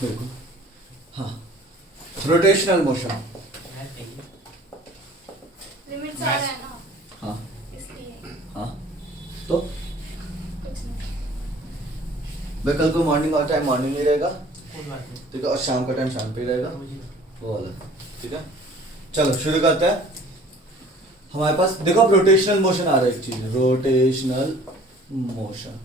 बिल्कुल हाँ। Rotational motion limits आ रहा है ना हाँ इसलिए हाँ। तो कुछ नहीं। भाई कल को मॉर्निंग और टाइम मॉर्निंग में रहेगा, ठीक है, और शाम का टाइम शाम पे ही रहेगा, वो वाला, ठीक है। चलो शुरू करते हैं। हमारे पास देखो अब रोटेशनल मोशन आ रहा है, एक चीज रोटेशनल मोशन,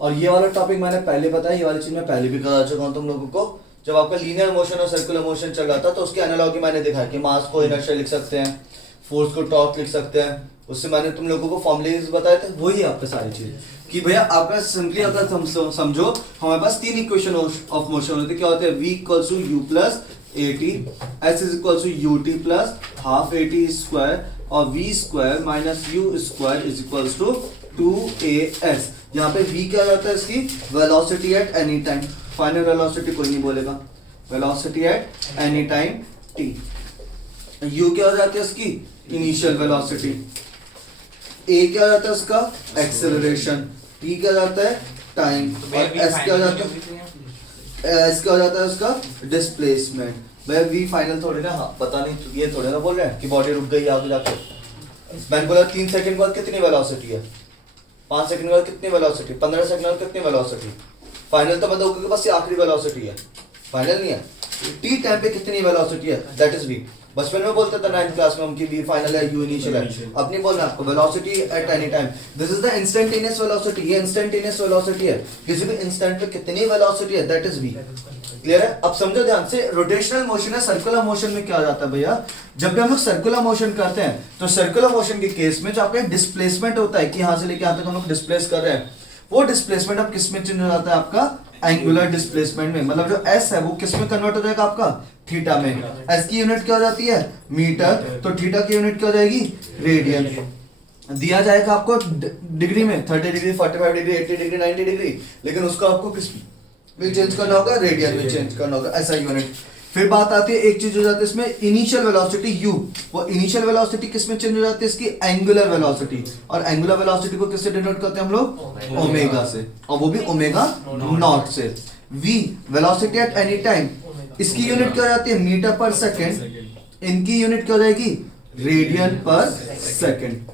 और ये वाला टॉपिक मैंने पहले बताया, ये वाली चीज मैं पहले भी करा चुका हूँ तुम लोगों को। जब आपका लीनियर मोशन और सर्कुलर मोशन चल रहा था तो उसकी एनालॉगी मैंने दिखाया कि मास को इनर्शिया लिख सकते हैं, फोर्स को टॉर्क लिख सकते हैं, उससे मैंने तुम लोगों को फॉर्मुलेज बताए थे, वही आपका सारी चीज कि भैया आपका सिंपली अगर समझो हमारे पास तीन इक्वेशन ऑफ मोशन होते हैं। क्या होते हैं? v equals to u plus a t, s is equals to u t plus half a t square, और v square minus u square is equals to 2as। यहाँ पे v क्या जाता है? इसकी velocity at any time, final velocity कोई नहीं बोलेगा, velocity at any time t। u क्या हो जाती है? इसकी इनिशियल वेलोसिटी। a क्या हो जाता है? इसका एक्सेलरेशन। t क्या जाता है? टाइम। और s क्या हो जाता है? s क्या हो जाता है? उसका डिस्प्लेसमेंट। भाई v फाइनल थोड़े ना, हाँ पता नहीं, ये थोड़े ना बोल रहे हैं कि बॉडी रुक गई आगे जाके। मैंने बोला 3 सेकंड बाद कितनी वेलोसिटी है, 5 सेकंड बाद कितनी वेलोसिटी, 15 सेकंड बाद कितनी वेलोसिटी। फाइनल तो बंदों के पास ये आखिरी वेलोसिटी है, फाइनल नहीं है। t टाइम पे कितनी वेलोसिटी है, दैट इज v। बचपन में बोलते थे 9th क्लास में हम कि v फाइनल है, u इनिशियल है। अब नहीं बोलना आपको, velocity at any time, this is the instantaneous velocity. ये इंस्टेंटेनियस वेलोसिटी है, किसी भी इंस्टेंट पे कितनी वेलोसिटी है, दैट इज v। क्लियर है? अब समझो ध्यान से, रोटेशनल मोशन है, सर्कुलर मोशन में क्या हो जाता है भैया? जब भी हम लोग सर्कुलर मोशन करते हैं तो सर्कुलर मोशन के केस में जो आपका डिस्प्लेसमेंट होता है कि यहां से लेके यहां तक हम लोग डिस्प्लेस कर रहे हैं, वो डिस्प्लेसमेंट अब किस में चेंज हो जाता है? आपका एंगुलर डिस्प्लेसमेंट में। मतलब जो s है वो किस में कन्वर्ट हो जाएगा? आपका थीटा में। s की यूनिट क्या हो जाती है? मीटर। तो थीटा की यूनिट क्या हो जाएगी? रेडियन। दिया जाएगा आपको डिग्री में, 30 डिग्री, 45 डिग्री, 80 डिग्री, 90 डिग्री, लेकिन उसको आपको किस में चेंज करना होगा? रेडियन में चेंज करना होगा, ऐसा यूनिट। फिर बात आती है, एक चीज हो जाती है इसमें इनिशियल वेलोसिटी u। वो इनिशियल वेलोसिटी किस में चेंज हो जाती है? इसकी एंगुलर वेलोसिटी। और एंगुलर वेलोसिटी को किससे डिनोट करते हैं हम लोग? ओमेगा से, और वो भी ओमेगा नॉट से। v velocity at any time, इसकी यूनिट क्या हो जाती है? मीटर पर सेकेंड। इनकी यूनिट क्या हो जाएगी? रेडियन पर सेकेंड,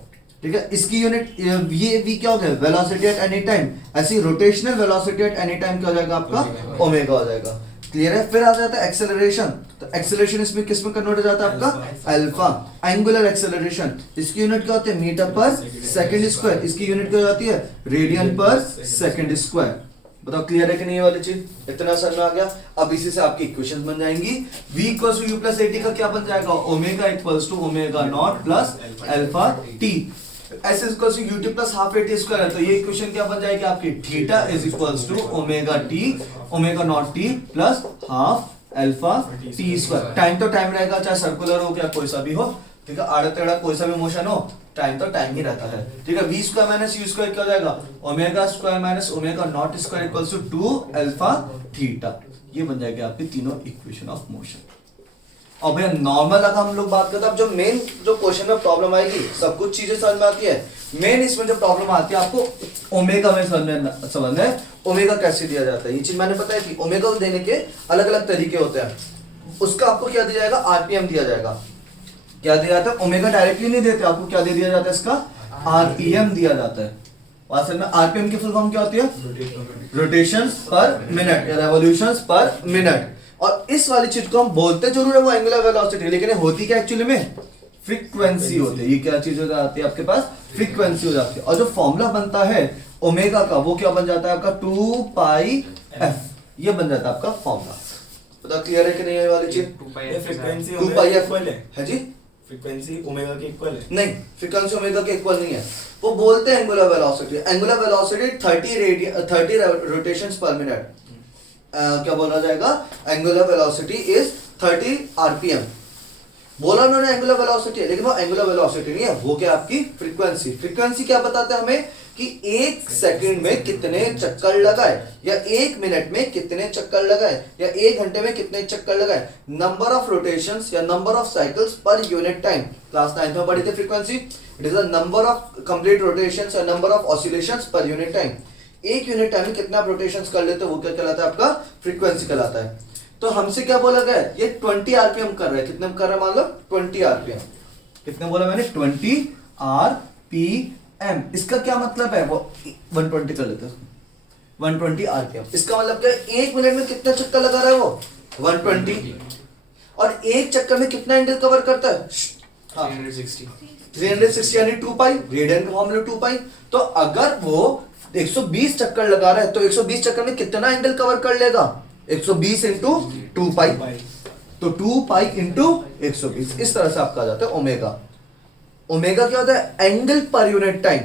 ठीक है। इसकी यूनिट ये v क्या हो गया? Velocity at any time. ऐसी rotational velocity at any time क्या हो जाएगा? आपका ओमेगा हो जाएगा। क्लियर है? फिर आ जाता है एक्सेलरेशन। तो एक्सेलरेशन इसमें किस में कन्वर्ट हो जाता है? आपका अल्फा, एंगुलर एक्सेलरेशन। इसकी यूनिट क्या होती है? मीटर पर सेकंड स्क्वायर। इसकी यूनिट क्या हो जाती है? रेडियन पर सेकंड स्क्वायर। बताओ क्लियर है कि नहीं ये वाली चीज? इतना समझ में आ गया? अब इसी से आपकी इक्वेशन बन जाएंगी। v equals to u plus a t का क्या बन जाएगा? Omega equals to omega naught plus alpha t. s is equals to ut plus half a t square है, तो ये इक्वेशन क्या बन जाएगी आपकी? Theta is equals to omega t, omega naught t plus half alpha t square. Time तो time रहेगा, चाहे सर्कुलर हो या कोई सा भी हो, ठीक है। आड़ा टेढ़ा कोई सा भी मोशन हो, टाइम तो टाइम ही रहता है, ठीक है। v square minus u square क्या हो जाएगा? Omega square minus omega naught square equals to 2 alpha theta. ये बन जाएगी आपकी तीनों इक्वेशन ऑफ मोशन। और भैया नॉर्मल अगर हम लोग बात करते हैं, अब जो मेन जो क्वेश्चन में प्रॉब्लम आएगी, सब कुछ चीजें समझ में आती है, मेन इसमें जो प्रॉब्लम आती है आपको ओमेगा में समझना है। ओमेगा कैसे दिया जाता है, ये चीज मैंने पता है कि ओमेगा को देने के अलग अलग तरीके होते हैं। उसका आपको क्या दिया जाएगा? आरपीएम दिया जाएगा। क्या दिया जाता है? ओमेगा डायरेक्टली नहीं देते आपको, क्या दे दिया जाता है? इसका आरपीएम दिया जाता है। असल में आरपीएम की फुल फॉर्म क्या होती है? रोटेशंस पर मिनट या रेवोल्यूशंस पर मिनट। और इस वाली चीज को हम बोलते जरूर है वो एंगुलर वेलोसिटी, लेकिन होती क्या एक्चुअली में? फ्रीक्वेंसी होती है। ये क्या चीज हो जाती है आपके पास? फ्रीक्वेंसी हो जाती है। और जो फॉर्मूला बनता है ओमेगा का, वो क्या बन जाता है आपका? 2 पाई एफ। ये बन जाता है आपका फॉर्मूला। पता क्लियर है कि नहीं ये वाली चीज? फ्रीक्वेंसी 2 पाई एफ है जी। फ्रीक्वेंसी ओमेगा के इक्वल है? नहीं, फ्रीक्वेंसी ओमेगा के इक्वल नहीं है। वो बोलते हैं angular velocity. Angular velocity 30 rotations पर मिनट। क्या बोला जाएगा? Angular velocity is 30 RPM. बोला उन्होंने एंगुलर वेलोसिटी है, लेकिन वो एंगुलर वेलोसिटी नहीं है, वो क्या आपकी फ्रीक्वेंसी। फ्रीक्वेंसी क्या बताता है हमें कि एक सेकंड में कितने चक्कर लगाए, या एक मिनट में कितने चक्कर लगाए, या एक घंटे में कितने चक्कर लगाए। नंबर ऑफ रोटेशंस या number of cycles per unit time, class 9 में पढ़ी थी frequency. It is the number of complete rotations या number of oscillations per unit time. एक यूनिट टाइम में कितना रोटेशंस कर लेते हो वो क्या कहलाता है, आपका फ्रीक्वेंसी कहलाता है। तो हमसे क्या बोला गया है, ये 20 आरपीएम कर रहा है, कितने कर रहा है मान लो 20 आरपीएम। कितने बोला मैंने, 20 आरपीएम। इसका क्या मतलब है, वो 120 कर लेते हैं, 120 आरपीएम। इसका मतलब क्या है, एक मिनट में कितना चक्कर लगा रहा है वो 120, और एक चक्कर में कितना एंगल कवर करता है, हाँ 360 यानी 2 पाई, रेडियन का फॉर्मूला 2 पाई। तो अगर वो 120 चक्कर लगा रहा है तो 120 चक्कर में कितना एंगल कवर कर लेगा, 120 इंटू 2 पाई, तो 2 पाई इंटू 120। इस तरह से आपका आ जाता है ओमेगा। ओमेगा क्या होता है, एंगल पर यूनिट टाइम।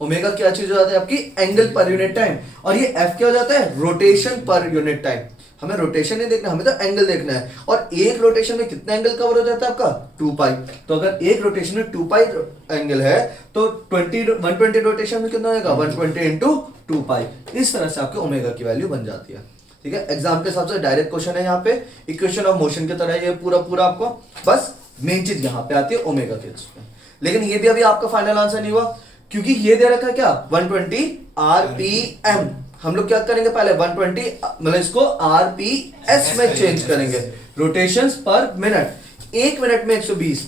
ओमेगा क्या चीज हो जाता है आपकी, एंगल पर यूनिट टाइम। और ये एफ क्या हो जाता है, रोटेशन पर यूनिट टाइम। हमें रोटेशन नहीं देखना, हमें तो एंगल देखना है। और एक रोटेशन में कितना एंगल कवर हो जाता है आपका, 2 पाई। तो अगर एक रोटेशन में 2 पाई एंगल है तो 120 रोटेशन में कितना होगा, 120 इंटू 2 पाई। इस तरह से आपके ओमेगा की वैल्यू बन जाती है। ठीक है, एग्जाम के हिसाब से डायरेक्ट क्वेश्चन है यहाँ पे, इक्वेशन ऑफ मोशन की तरह ये पूरा आपको, बस मेन चीज यहाँ पे आती है ओमेगा के इसमें। लेकिन ये भी अभी आपका फाइनल आंसर नहीं हुआ, क्योंकि ये दे रखा है क्या, 120 आरपीएम। हम लोग क्या करेंगे पहले 120 मतलब इसको आरपीएस में चेंज करेंगे, रोटेशंस पर मिनट। एक मिनट में 120,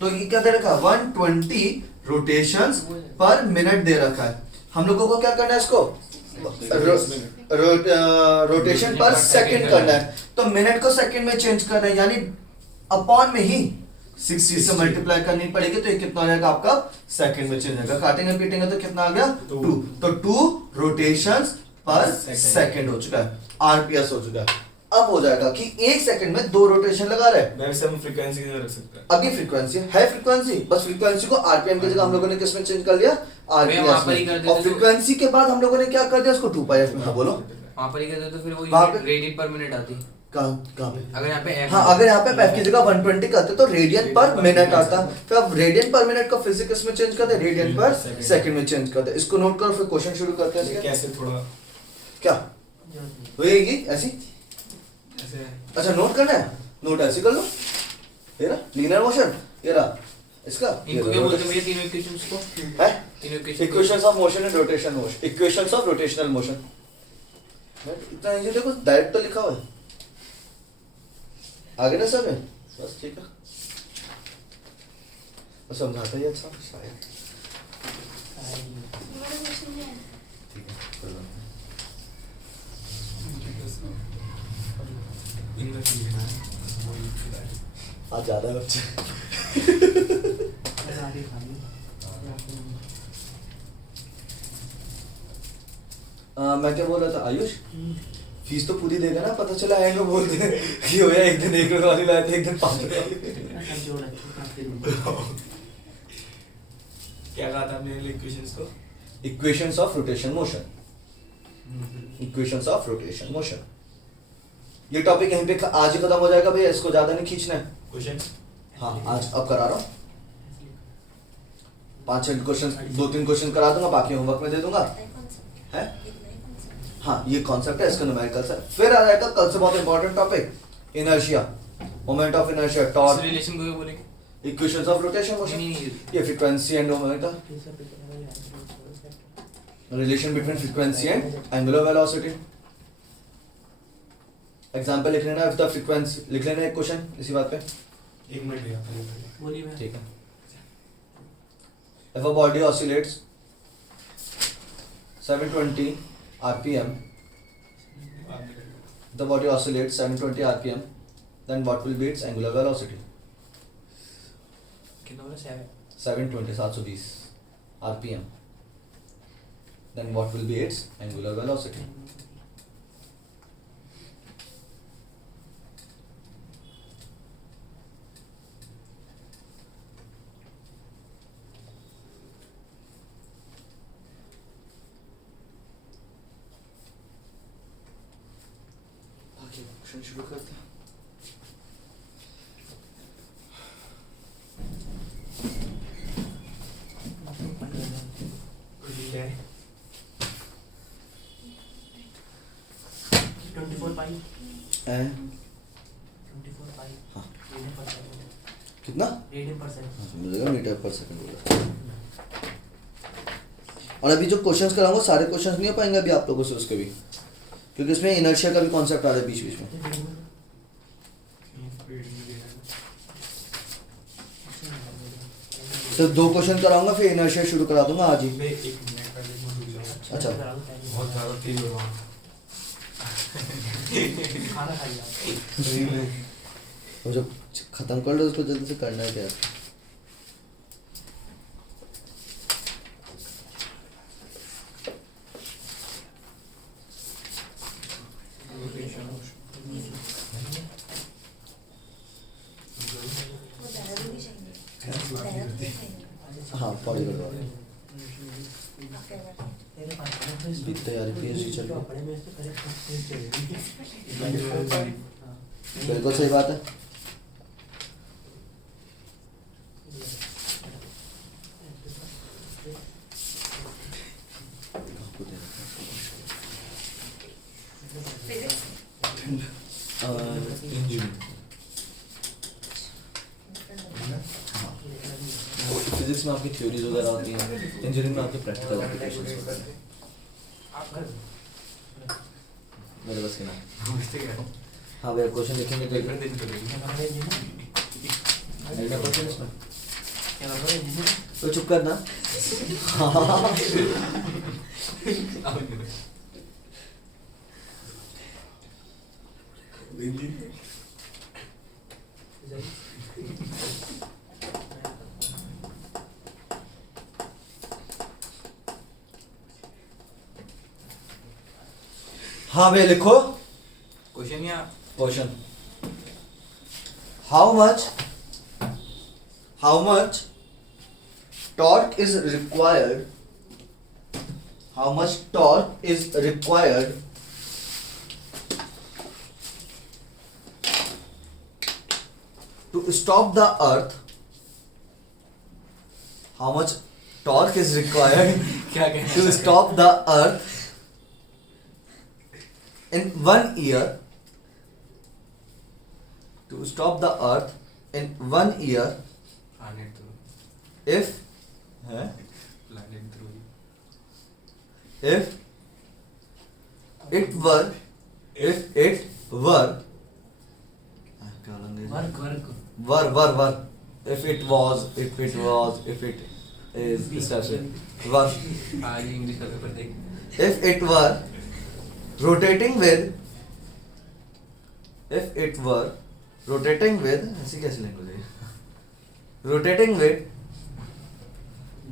तो ये क्या दे रखा है, 120 रोटेशंस पर मिनट दे रखा है। हम लोगों को क्या करना है, इसको रोटेशन पर सेकंड करना है। तो मिनट को सेकंड में चेंज करना है, यानी अपॉन में ही 60 से मल्टीप्लाई करनी पड़ेगी। तो ये कितना हो जाएगा आपका, सेकंड में चेंज होगा। काटेंगे पीटेंगे तो कितना आ गया, 2। तो 2 रोटेशंस पर सेकंड हो चुका है, आरपीएस हो चुका है। अब हो जाएगा कि एक सेकंड में 2 रोटेशन लगा रहे हैं। वैसे हम फ्रीक्वेंसी की रख सकते हैं। अभी फ्रीक्वेंसी है फ्रीक्वेंसी, बस फ्रीक्वेंसी को आरपीएम की जगह हम लोगों ने किस में चेंज कर लिया, आरपीएस में। और फ्रीक्वेंसी के बाद हम लोगों ने क्या कर दिया, उसको 2 पाई में। हाँ बोलो, वहां पर ही करते तो फिर वो वहाँ पे- रेडियन पर मिनट आती। कहाँ पे, अगर यहाँ पे F हाँ अगर यहाँ पे एफ की जगह 120 करते तो रेडियन पर मिनट आता। फिर अब रेडियन पर मिनट का फिजिक्स में चेंज करते, रेडियन पर सेकंड में चेंज करते। इसको नोट करो, फिर क्वेश्चन शुरू करते हैं। कैसे थोड़ा क्या होएगी ऐसी, ऐसे अच्छा नोट करना है, नोट ऐसे कर लो। ये रहा लीनियर मोशन, ये रहा इसका, इनको क्या बोलते हैं भैया, तीनों इक्वेशंस को, है तीनों equation equations of motion and rotation motion, equations of rotational motion. इतना इजी देखो, डायरेक्ट तो लिखा हुआ है आगे ना सब है, बस ठीक है, बस समझाता ही अच्छा शायद। हमारा क्वेश्चन क्या है? ठीक है, कोई बात नहीं। आज ज्यादा है बच्चे। मैं क्या बोल रहा था, आयुष फीस तो पूरी देगा ना, पता चला एंड में बोल दे कि हो गया एक दिन 1 रुपए वाली लाए थे, एक दिन 5 रुपए वाली। क्या कहा था आपने इक्वेशंस को, equations of rotation motion, equations of rotation motion. ये टॉपिक यहीं पे आज ही खत्म हो जाएगा भैया, इसको ज्यादा नहीं खींचना है। क्वेश्चन हाँ आज अब करा रहा हूँ, 5-6 क्वेश्चन, 2-3 क्वेश्चन करा दूंगा, बाकी होमवर्क में दे दूंगा। है हाँ ये कॉन्सेप्ट है, इसका न्यूमेरिकल्स है। फिर आ जाएगा कल से बहुत important topic, inertia, moment of inertia, torque, relation को क्या बोलेंगे, इक्वेशंस ऑफ रोटेशन मोशन, नहीं, ये frequency and omega, relation between frequency and angular velocity. Example लिख लेना, इफ द फ्रीक्वेंसी लिख लेना एक क्वेश्चन इसी बात पे। 1 मिनट भैया ठीक है, if a body oscillates 720 rpm, the body oscillates 720 rpm, then what will be its angular velocity? कितना बोला 720 rpm, then what will be its angular velocity? शुरू करते हैं। क्या है 24 पाई हैं? 24 पाई हाँ। रेडियन पर सेकंड कितना? रेडियन पर सेकंड हाँ, समझेगा मीटर पर सेकंड बोला। और अभी जो क्वेश्चंस कराऊंगा सारे क्वेश्चंस नहीं हो पाएंगे अभी आप लोगों से उसके भी, क्योंकि इसमें इनर्शिया का भी कॉन्सेप्ट आ रहा है बीच बीच में। तो 2 क्वेश्चन कराऊंगा फिर इनर्शिया शुरू करा दूंगा आज ही। मैं 1 मिनट पहले मैं रुक जाऊँ। अच्छा। बहुत ज़्यादा तेज हो रहा हूँ। खाना खाइए आप। सही में। और जब खत्म कर लो उसको जल्दी से करना है क्या? हाँ पढ़ी कर दो। तेरे पास तैयारी PhD चल रही है। पढ़े में से करेक्ट चलेगी बिल्कुल सही बात है। फिजिक्स में आपकी थ्योरीज वगैरह होती हैं, इंजीनियरिंग में आपके प्रैक्टिकल एप्लीकेशंस होते हैं। आप कर मेरे बस की ना। समझते क्या हो? हाँ भैया क्वेश्चन देखेंगे तो पेपर देने चलेगी। क्या कर रहे हैं मेरा क्वेश्चन इसमें क्या कर रहे हैं तो चुप करना। हाँ भैया लिखो क्वेश्चन या question. How much torque is required, how much torque is required to stop the earth, how much torque is required क्या कहना to stop the earth in 1 year, to stop the earth in 1 year planet through if planet through if it were work if it was if it is इस तरह से were आज ही English का paper देख if it were rotating with ऐसी कैसी language है rotating with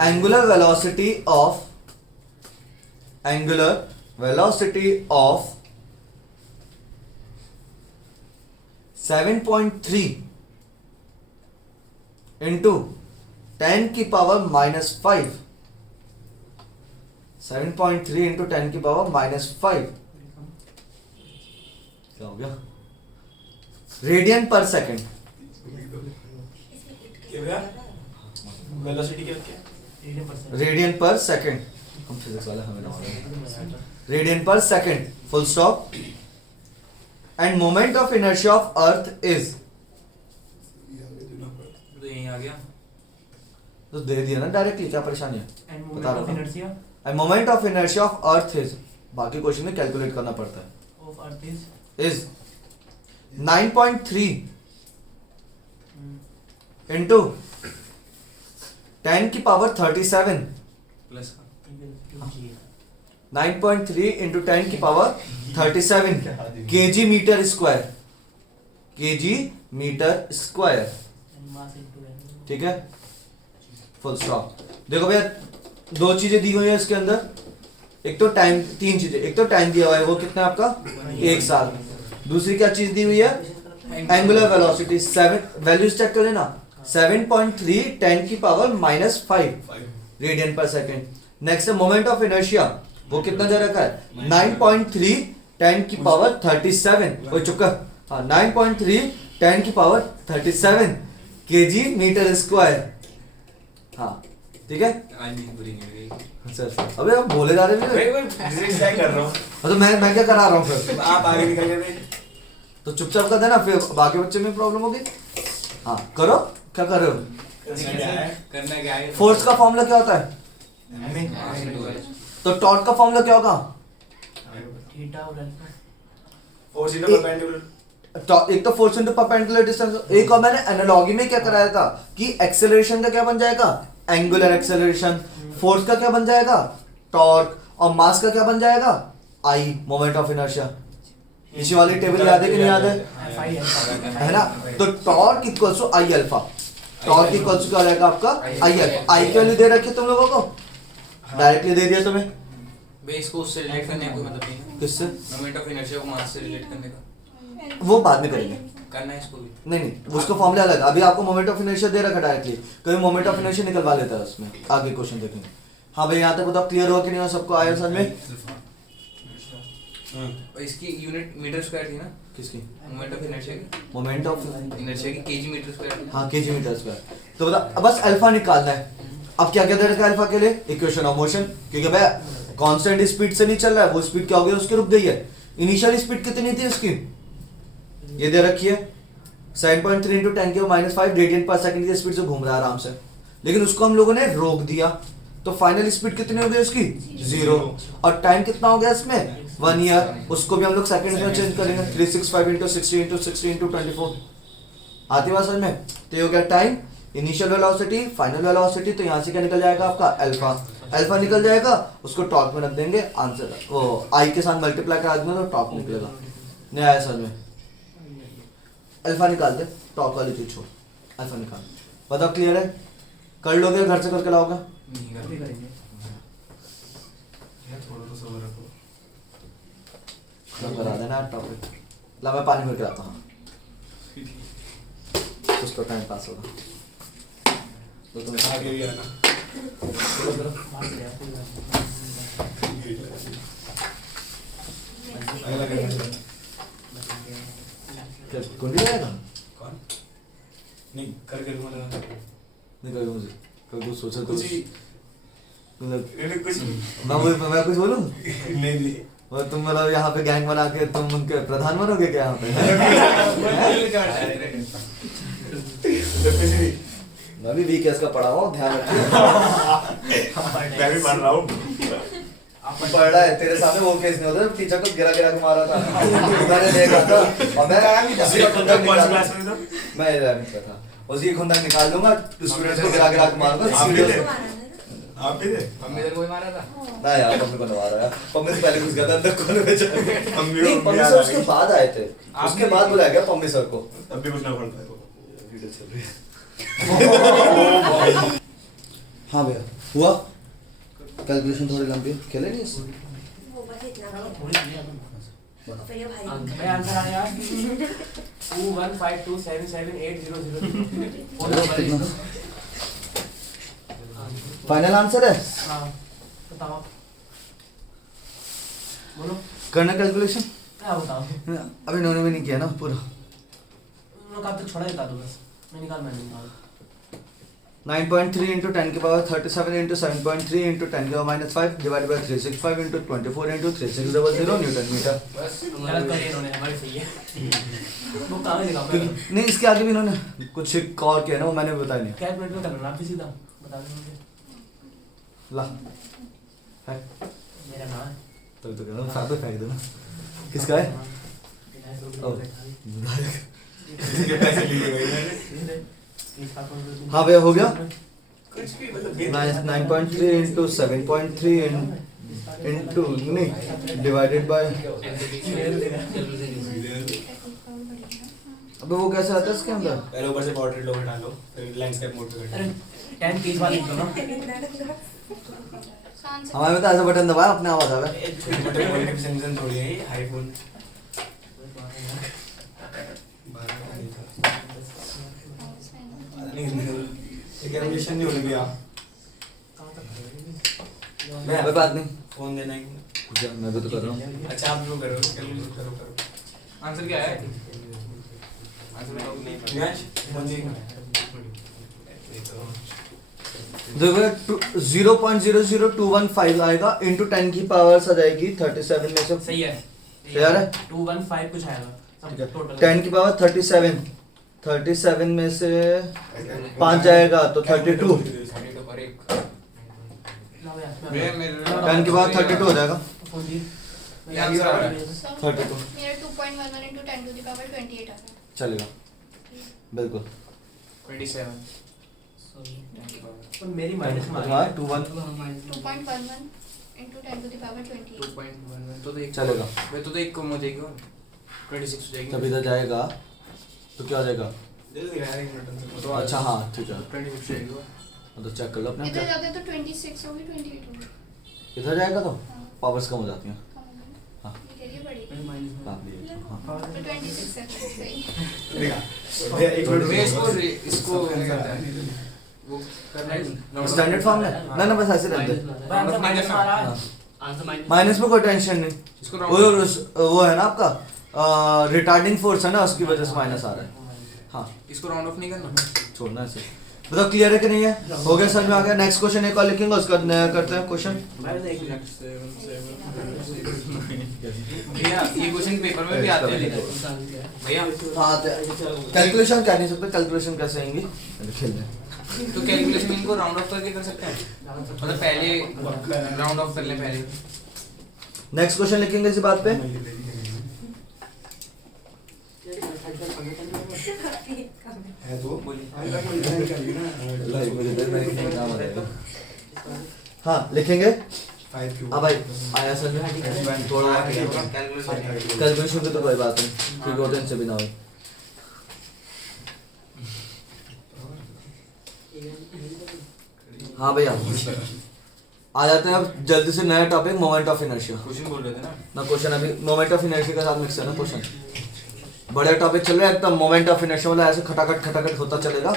angular velocity of 7.3 into 10 की पावर -5 7.3 into 10 की पावर -5 क्या हो गया रेडियन पर सेकंड क्या भैया? वेलोसिटी क्या क्या? रेडियन पर सेकंड हम फिजिक्स वाले हमें ना रेडियन पर second full stop end moment of inertia of earth is तो यहीं आ गया तो दे दिया ना डायरेक्टली क्या परेशानी है एंड बता मोमेंट रहा ऑफ हूं inertia end moment of inertia of earth is बाकी क्वेश्चन में कैलकुलेट करना पड़ता है ऑफ अर्थ इज 9.3 into 10 की पावर 37 प्लस 9.3 into 10 की पावर 37 kg मीटर स्क्वायर ठीक है फुल स्टॉप। देखो भैया 2 चीजें दी हुई है इसके अंदर, एक तो टाइम, 3 चीजें, एक तो टाइम दिया हुआ है वो कितना है आपका 1 साल, दूसरी क्या चीज दी हुई है एंगुलर वेलोसिटी 7 वैल्यूज चेक कर लेना 7.3 10 की पावर -5 रेडियन पर सेकंड। नेक्स्ट है मोमेंट ऑफ इनर्शिया वो कितना दे रखा है 9.3 10 की पावर 37 वो चुका हाँ 9.3 10 की पावर 37 kg मीटर स्क्वायर हाँ ठीक है? आज नींद पूरी नहीं हुई। अच्छा अबे आप बोले जा रहे भाई हैं भाई डिजाइन क्या कर रहा हूँ तो मैं क्या करा रहा हूँ फिर? आप आगे निकल गए थे तो चुपचाप कर देना फिर बाकी बच्चे में प्रॉब्लम होगी। हाँ करो, क्या कर रहे हो? करना क्या है? फोर्स का फॉर्मूला क्या होता है? तो टॉर्क का फॉर्मूला क्या होगा? थीटा और अल्फा। फोर्स इनटू परपेंडिकुलर एक तो फोर्स इनटू परपेंडिकुलर डिस्टेंस, एक और मैंने एनालॉजी में क्या कराया था कि एक्सेलरेशन का क्या बन जाएगा? Angular acceleration. फोर्स का क्या बन जाएगा? टॉर्क। और मास का क्या बन जाएगा? आई, मोमेंट ऑफ इनर्शिया। इसी वाली टेबल याद है कि नहीं याद है? है ना? तो torque equals to I alpha. Torque equals to क्या रहेगा आपका? आई अल्फा। आई की वैल्यू दे रखी है तुम लोगों को, डायरेक्टली दे दिया तुम्हें। बेस को उससे रिलेट करने का कोई मतलब नहीं है। किससे? मोमेंट ऑफ इनर्शिया को मास से रिलेट करने का वो बाद में करेंगे। करना है इसको भी। नहीं उसका फॉर्मूला अलग। अभी आपको मोमेंट ऑफ इनर्शिया दे रखा डायरेक्टली, कभी मोमेंट ऑफ इनर्शिया निकलवा लेता है उसमें। आगे क्वेश्चन देखेंगे। हाँ भाई यहाँ तक बताओ, क्लियर हो कि नहीं हो? सबको आया समझ में? और इसकी यूनिट मीटर स्क्वायर थी ना? किसकी? मोमेंट ऑफ इनर्शिया की। मोमेंट ऑफ इनर्शिया की केजी मीटर स्क्वायर थी। हाँ केजी मीटर स्क्वायर। तो बता बस अल्फा निकालना है। अब क्या क्या दे रखा है अल्फा के लिए? Equation of motion. क्योंकि भाई कांस्टेंट स्पीड से नहीं चल रहा है, वो स्पीड क्या हो गई उसकी, रुक गई है। इनिशियल स्पीड कितनी थी उसकी? ये दे रखी है 7.3 into 10⁻⁵ रेडियन पर सेकंड की स्पीड से घूम रहा है आराम से, लेकिन उसको हम लोगों ने रोक दिया। तो फाइनल स्पीड कितनी हो गई उसकी? 0। और टाइम कितना हो गया इसमें? 1 ईयर। उसको भी हम लोग सेकंड में चेंज करेंगे। 365 into 60 into 60 into 24। आती बात समझ में? तो ये हो गया time, initial velocity, final velocity. तो यहाँ से क्या निकल जाएगा आपका? अल्फा। अल्फा निकल जाएगा, उसको टॉर्क में रख देंगे, आंसर वो आई के साथ मल्टीप्लाई करा देंगे तो टॉर्क निकलेगा। नहीं आया समझ में? अल्फा निकाल दे, टॉप वाली चीज छोड़, अल्फा निकाल। बताओ क्लियर है? कर लोगे, घर से करके लाओगे? नहीं अभी करना। करेंगे। यार थोड़ा तो सब्र रखो सब करा देना टॉपिक। ला मैं पानी भर के आता हूँ, उसको टाइम पास होगा। तो तुम आगे भी आना बाहर से आपको अगला करना क्या कुंडी जाएगा? कौन नहीं करके दूंगा लगा नहीं कभी मुझे कभी कुछ सोचा तो कुछ ही मतलब नहीं कुछ मैं कुछ बोलूँ? नहीं और तुम मतलब यहाँ पे गैंग बना के तुम उनके प्रधान बनोगे क्या यहाँ पे? मैं भी वीकेएस का पढ़ा हुआ, ध्यान रखिए। मैं भी पढ़ रहा हूँ पढ़ रहा है, तेरे सामने वो केस नहीं होता टीचर को गिरा गिरा के मारा था, मैंने देखा था। और मैं उसी का खुंदक निकाल, मैं 11th का था, उसी का खुंदक निकाल दूंगा, स्टूडेंट्स को गिरा गिरा के मारूंगा। आप भी थे? सीरियस आप भी थे? मम्मी इधर कोई मारा था? ना यार, मम्मी को नवा रहा है, मम्मी से पहले घुस गया था अंदर कोने में जाके। मम्मी नहीं, मम्मी पम्मी याद सर आ उसके गई बाद आए थे, उसके बाद बुलाया गया पम्मी सर को। तब भी कुछ ना पड़ता है वीडियो चल रही है। हाँ भैया, हुआ? कैलकुलेशन थोड़ी लंबी है, खेले नहीं इससे? वो बस इतना करो। थोड़ी सी है। और फिर ये भाई मैं आंसर आया 2152778000। फाइनल आंसर है? हाँ बताओ, बोलो करना कैलकुलेशन? क्या बताओ? अभी इन्होंने भी नहीं किया ना पूरा। उन्होंने कहा तो छोड़ा देता दो बस, मैं निकाल 9.3 into 10 की पावर 37 into 7.3 into 10 की power -5 divided by 365 into 24 into 3600 newton metre. बस गलत करिए इन्होंने, हमारी सही है। वो कहाँ है दिखाओ? नहीं, इसके आगे भी इन्होंने कुछ एक और किया ना, वो मैंने बताया नहीं। कैलकुलेट में करना आप भी सीधा बता दो मुझे। ला है मेरा नाम है तो कह रहा हूँ, साथ में फेंक देना। किसका है? ओ, किसी के पैसे लिए गए हैं हाँ भैया, हो गया। कुछ भी मतलब 9.3 into 7.3 into नहीं डिवाइडेड बाय, अबे वो कैसे आता है इसके अंदर? पहले ऊपर से पोर्ट्रेट लोग हटा लो, फिर लैंडस्केप मोड पे कर अरे दो। 10 30 वाली दो ना। हमारे में तो ऐसा बटन दबाया अपने आवाज आ गया। छोटे मोटे पॉलिटिक्स सेंसन थोड़ी है ये आईफोन 12 का नहीं था। नहीं कैलकुलेशन नहीं होने दिया। मैं कोई बात नहीं, फोन देना है कुछ मैं भी तो कर रहा हूँ। अच्छा आप लोग करो कैलकुलेशन करो आंसर क्या है? आंसर बताओ। यश फोन दे देखो 0.00215 आएगा इंटू 10 की पावर आ जाएगी 37 में से सही है सही आ रहा है? 215 कुछ आएगा ठीक है टोटल 10 की पावर 37 में से 5 जाएगा तो 32 32 और एक लाओ यार, मेरे मैं- मेरे 10 की पावर 32 हो जाएगा फोन दी। ये आंसर आ रहा है। So, 32 मेरा 2.11 into 10 to the power 28 आ रहा है। चलेगा बिल्कुल 27 पर मेरी माइनस में आ हाँ रही 21 2.11 into 10 to the power 28। 2.11 तो एक चलेगा। वे तो एक कम हो जाएगी और 26 हो जाएगी जब इधर जाएगा तो क्या हो जाएगा जल्दी यार एक मिनट तो अच्छा हाँ ठीक है 26 जाएगी और तो चेक कर लो अपने इधर जाते तो 26 होगी 28 होगी। इधर जाएगा तो हाँ, पावर्स कम हो जाती हैं कम होगी ना? हाँ। ये कह रही है बड़ी। मेरी माइनस में बाप रे हाँ तो 26 है सही। देखा भैया एक मिनट वे इसको करता है वो करना है स्टैंडर्ड फॉर्म में ना बस ऐसे रहते हैं। भाई आंसर माइनस में आ रहा है हाँ। आंसर माइनस माइनस में कोई टेंशन नहीं इसको वो है ना आपका रिटार्डिंग फोर्स है ना उसकी वजह से माइनस आ रहा है हाँ इसको राउंड ऑफ नहीं करना छोड़ना ऐसे बताओ क्लियर है कि नहीं है हो गया समझ में आ गया नेक्स्ट क्वेश्चन एक और लिखेंगे उसका नया करते हैं क्वेश्चन भैया ये क्वेश्चन पेपर में भी आते हैं लेकिन भैया हाँ कैलकुलेशन क्या नहीं सकते कैलकुलेशन कैसे आएंगी खेल रहे हैं तो कैलकुलेशन इनको राउंड ऑफ करके कर सकते हैं मतलब पहले राउंड ऑफ कर ले पहले नेक्स्ट क्वेश्चन लिखेंगे इसी बात पे है तो हाँ लिखेंगे 5 क्यूब अब भाई आया सर थोड़ा कैलकुलेशन की तो कोई बात नहीं क्योंकि वो तो इनसे भी ना हो हाँ भैया आ जाते हैं अब जल्दी से नया topic moment of inertia question बोल रहे थे ना ना क्वेश्चन अभी मोमेंट ऑफ इनर्शिया के साथ मिक्स है ना क्वेश्चन बड़ा टॉपिक चल रहा है एकदम मोमेंट ऑफ इनर्शिया मतलब ऐसे खटाखट होता चलेगा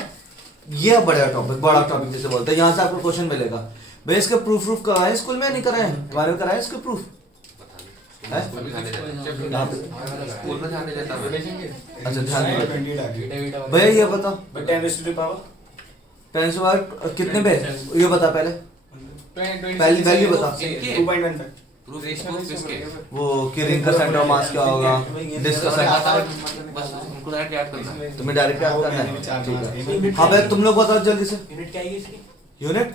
ये बड़ा टॉपिक जिसे बोलते हैं यहाँ से आपको क्वेश्चन मिलेगा भाई इसके प्रूफ कराए स्कूल में नहीं कराए हमारे में कराए इसके प्रूफ स्कूल में ध्यान नहीं देता अच्छा ध्यान नहीं देते। 28 आ गई भैया ये बताओ but 10 raise to the power 10 से बाहर कितने पे ये बता पहले पहली वैल्यू बता 2.15 प्रूफ इसके वो कि रिंग का सेंटर ऑफ मास क्या होगा डिस्क का सेंटर बस उनको डायरेक्ट याद करना है तुम्हें डायरेक्ट याद करना है ठीक है हाँ भाई तुम लोग बताओ जल्दी से यूनिट क्या है इसकी यूनिट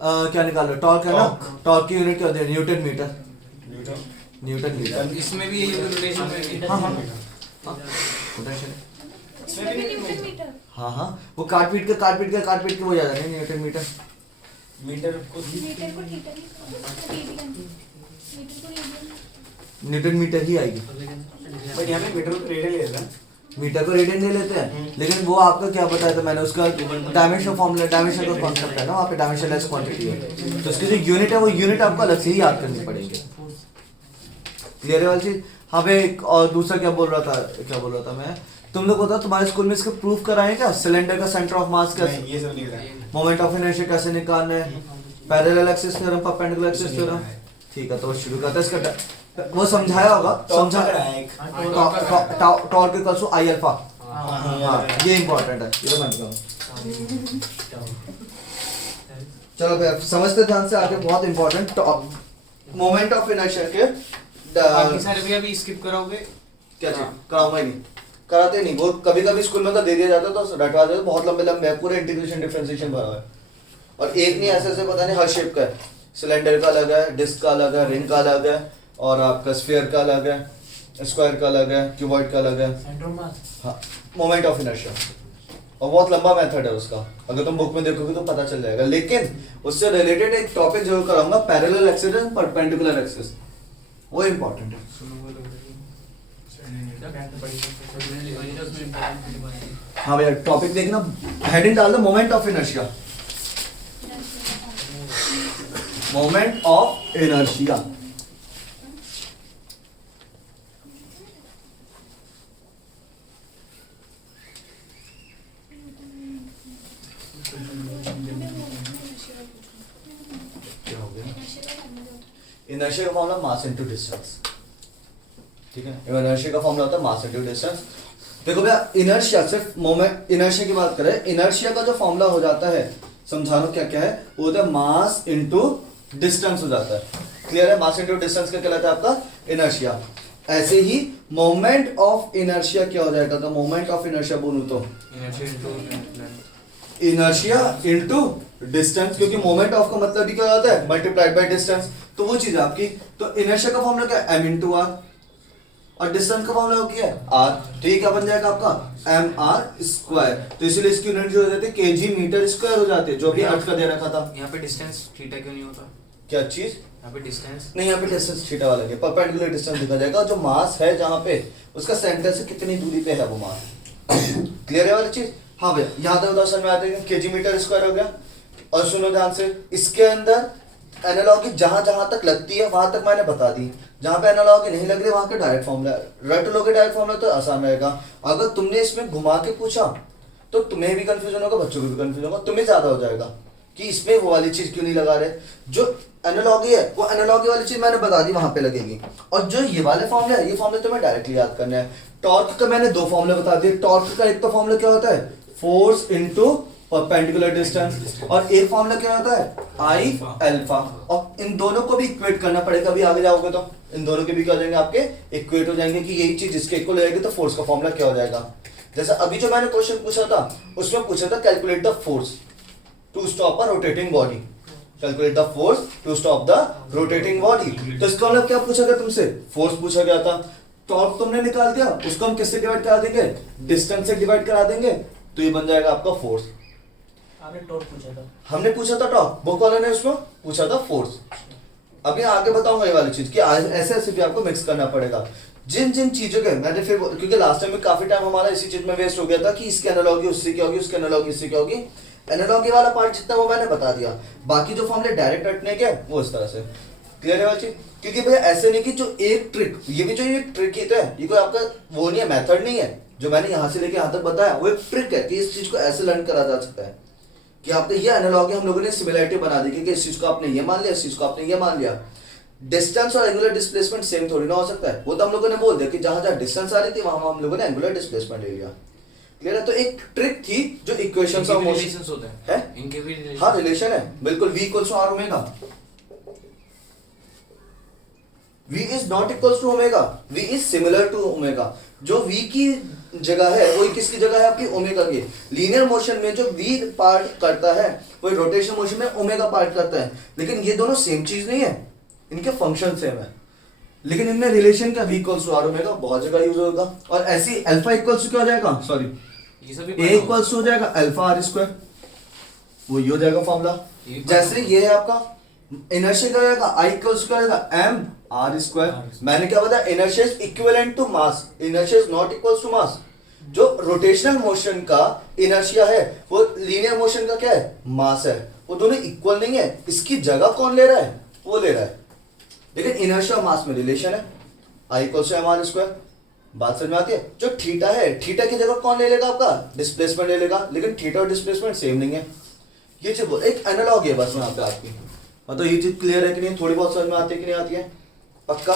क्या निकाल रहे हो टॉर्क है ना टॉर्क की यूनिट क्या होती है न्यूटन मीटर न्यूटन मीटर इसमें भी ये रोटेशन में भी हाँ हाँ पोटेंशियल इसमें भी न्यूटन मीटर। हाँ हाँ वो काट पीट के वो याद है न्यूटन मीटर मीटर को मीटर को थीटा रेडियन मीटर को रेडियन न्यूटन मीटर ही आएगी बट यहाँ पे मीटर को रेडियन ले लेना मीटर को रेडियन ले लेते हैं लेकिन वो आपका क्या बताया था मैंने उसका डायमेंशन फॉर्मूला डायमेंशन का कॉन्सेप्ट है ना वहाँ पे डायमेंशनलेस क्वांटिटी है तो उसकी जो यूनिट है वो यूनिट आपको अलग से ही याद करनी पड़ेगी क्लियर है वाली चीज हाँ भाई एक और दूसरा क्या बोल रहा था मैं तुम लोग बताओ तुम्हारे स्कूल में इसका प्रूफ कराएं क्या सिलेंडर का सेंटर ऑफ मास नहीं कैसे ये सब नहीं कराया मोमेंट ऑफ इनर्शिया कैसे निकालना है parallel axis theorem perpendicular axis theorem ठीक है तो शुरू करते हैं इसका वो समझाया होगा समझा torque equals to I alpha हाँ ये इंपॉर्टेंट है ये बन गया चलो भाई समझते ध्यान से आगे बहुत इंपॉर्टेंट मोमेंट ऑफ इनर्शिया के बाकी सारे भी अभी स्किप कराओगे क्या चीज कराऊंगा ही नहीं कराते नहीं वो कभी कभी स्कूल में तो दे दिया जाता है तो रटवा देते बहुत लंबे पूरे इंटीग्रेशन डिफरेंशिएशन भरा हुआ है और एक नहीं ऐसे पता नहीं हर शेप का है सिलेंडर का अलग है डिस्क का अलग है रिंग का अलग है और आपका स्फीयर का अलग है स्क्वायर का अलग है क्यूबॉइड का अलग है सेंटर ऑफ मास हाँ मोमेंट ऑफ इनर्शिया और बहुत लंबा मेथड है उसका अगर तुम बुक में देखोगे तो पता चल जाएगा लेकिन उससे रिलेटेड एक टॉपिक जरूर कराऊंगा parallel axis and perpendicular axis वो इंपॉर्टेंट है हाँ भैया टॉपिक देखना हेडिंग डाल दो moment of inertia moment of inertia inertia का फॉर्मूला मास इनटू डिस्टेंस ठीक है इनर्शिया का फॉर्मूला होता है मास इनटू डिस्टेंस देखो भैया इनर्शिया सिर्फ मोमेंट इनर्शिया की बात करें इनर्शिया का जो फॉर्मूला हो जाता है समझाना क्या क्या है, वो होता है मास इनटू डिस्टेंस हो जाता है। क्लियर है? मास इनटू डिस्टेंस क्या कहलाता है आपका इनर्शिया। ऐसे ही मोमेंट ऑफ इनर्शिया क्या हो जाएगा, तो मोमेंट ऑफ इनर्शिया बोलूं तो इनर्शिया इनटू डिस्टेंस, क्योंकि मोमेंट ऑफ का मतलब ही क्या होता है मल्टीप्लाइड बाय डिस्टेंस। तो वो चीज है आपकी। तो इनर्शिया का फॉर्मूला क्या है, m इंटू आर, और डिस्टेंस का फॉर्मूला क्या है r। तो ये क्या बन जाएगा आपका एम आर स्क्वायर। तो इसीलिए इसकी यूनिट जो हो जाती है केजी मीटर स्क्वायर हो जाती है, जो अभी अर्थ का दे रखा था। यहाँ पे डिस्टेंस थीटा क्यों नहीं होता? क्या चीज? यहाँ पे डिस्टेंस नहीं, यहाँ पे डिस्टेंस थीटा वाला है, परपेंडिकुलर डिस्टेंस दिखा जाएगा। जो मास है जहाँ पे उसका सेंटर से कितनी दूरी पे है वो मास। क्लियर है वाली चीज? हाँ भैया, यहाँ तक समझ में आते हैं केजी मीटर स्क्वायर हो गया। और सुनो ध्यान से, इसके अंदर एनालॉगी जहां जहां तक लगती है वहां तक मैंने बता दी, जहां पे एनालॉगी नहीं लग रही वहां के डायरेक्ट फॉर्मूला रट लोगे, डायरेक्ट फॉर्मूला तो आसान रहेगा। अगर तुमने इसमें घुमा के पूछा तो तुम्हें भी कंफ्यूजन होगा, बच्चों को भी कंफ्यूजन होगा, तुम्हें ज्यादा हो जाएगा कि इसमें वो वाली चीज क्यों नहीं लगा रहे। जो एनालॉगी है वो एनालॉगी वाली चीज मैंने बता दी वहां पे लगेगी। और जो ये वाले फॉर्मूले है, ये फॉर्मूले तुम्हें डायरेक्टली याद करना है। टॉर्क का मैंने दो फॉर्मूले बता दिए। टॉर्क का एक तो फॉर्मूला क्या होता है, फोर्स इनटू परपेंडिकुलर डिस्टेंस, और एक फॉर्मूला क्या होता है आई अल्फा। और इन दोनों को भी इक्वेट करना पड़ेगा, अभी आगे जाओगे तो इन दोनों के भी क्या हो जाएंगे आपके इक्वेट हो जाएंगे कि यही चीज इसके इक्वल रहेगी तो फोर्स का फॉर्मूला क्या हो जाएगा। जैसे अभी जो मैंने क्वेश्चन पूछा था उसमें पूछा था calculate the force to stop a rotating body, calculate the force to stop the rotating body. तो इसका मतलब क्या पूछा गया तुमसे, फोर्स पूछा गया था। टॉर्क तुमने निकाल दिया, उसको हम किससे डिवाइड करा देंगे, डिस्टेंस से डिवाइड करा देंगे, तो ये बन जाएगा आपका फोर्स। आपने टॉर्क पूछा था, हमने पूछा था टॉर्क, बुक वाले ने उसमें पूछा था फोर्स। अभी आगे बताऊंगा ये वाली चीज कि ऐसे ऐसे भी आपको मिक्स करना पड़ेगा। जिन जिन चीजों के मैंने फिर, क्योंकि लास्ट टाइम में काफी टाइम हमारा इसी चीज में वेस्ट हो गया था कि इसकी एनालॉजी उससे क्या होगी, उसकी एनालॉजी इससे क्या होगी। एनालॉजी वाला पार्ट जितना वो मैंने बता दिया, बाकी जो फॉर्मूले डायरेक्ट रटने के वो इस तरह से। क्लियर है वाली चीज? क्योंकि भैया ऐसे नहीं कि जो एक ट्रिक, ये भी जो ये ट्रिक ही तो है, ये कोई आपका वो नहीं है, मेथड नहीं है। जो मैंने यहाँ से लेके यहाँ तक बताया वो एक ट्रिक है कि इस चीज को ऐसे लर्न करा जा सकता है कि आपने ये एनालॉजी हम लोगों ने सिमिलरिटी बना दी कि इस चीज को आपने ये मान लिया, इस चीज को आपने ये मान लिया। डिस्टेंस और एंगुलर डिस्प्लेसमेंट सेम थोड़ी ना हो सकता है, वो तो हम लोगों ने बोल दिया कि जहां जहां डिस्टेंस आ रही थी वहां हम लोगों ने एंगुलर डिस्प्लेसमेंट ले लिया। क्लियर है? तो एक ट्रिक थी जो इक्वेशंस ऑफ मोशन रिलेशंस होते है, हैं इनके भी रिलेशन। हाँ रिलेशन है बिल्कुल। v equals to R omega, v is not equals to omega, v is similar to omega. जो v की जगह है वो किसकी जगह है आपकी, ओमेगा की। लीनियर मोशन में जो v पार्ट करता है वो रोटेशन मोशन में ओमेगा पार्ट करता है, लेकिन ये दोनों सेम चीज नहीं है, इनके फंक्शन सेम है, लेकिन इनमें रिलेशन का v equals to R omega बहुत जगह यूज होगा। और ऐसी अल्फा इक्वल्स टू क्या हो जाएगा, सॉरी ये सभी a इक्वल्स टू हो जाएगा अल्फा आर स्क्वायर, वो ये हो जाएगा फॉर्मूला। जैसे ये है आपका इनर्शिया का जाएगा आई इक्वल्स टू जाएगा एम आर स्क्वायर। मैंने क्या बताया, inertia is equivalent to mass, inertia is not equals to mass. जो रोटेशनल मोशन का इनर्शिया है वो लीनियर मोशन का क्या है, मास है, वो दोनों इक्वल नहीं है। इसकी जगह कौन ले रहा है, वो ले रहा है, लेकिन इनर्शिया और मास में रिलेशन है, I equals to M R square. बात समझ में आती है? जो थीटा है, थीटा की जगह कौन ले लेगा आपका, डिस्प्लेसमेंट ले लेगा, लेकिन थीटा और डिस्प्लेसमेंट सेम नहीं है। ये चीज एक एनालॉजी है बस यहाँ पे आपकी। मतलब ये चीज क्लियर है कि नहीं, थोड़ी बहुत समझ में आती है कि नहीं आती है, पक्का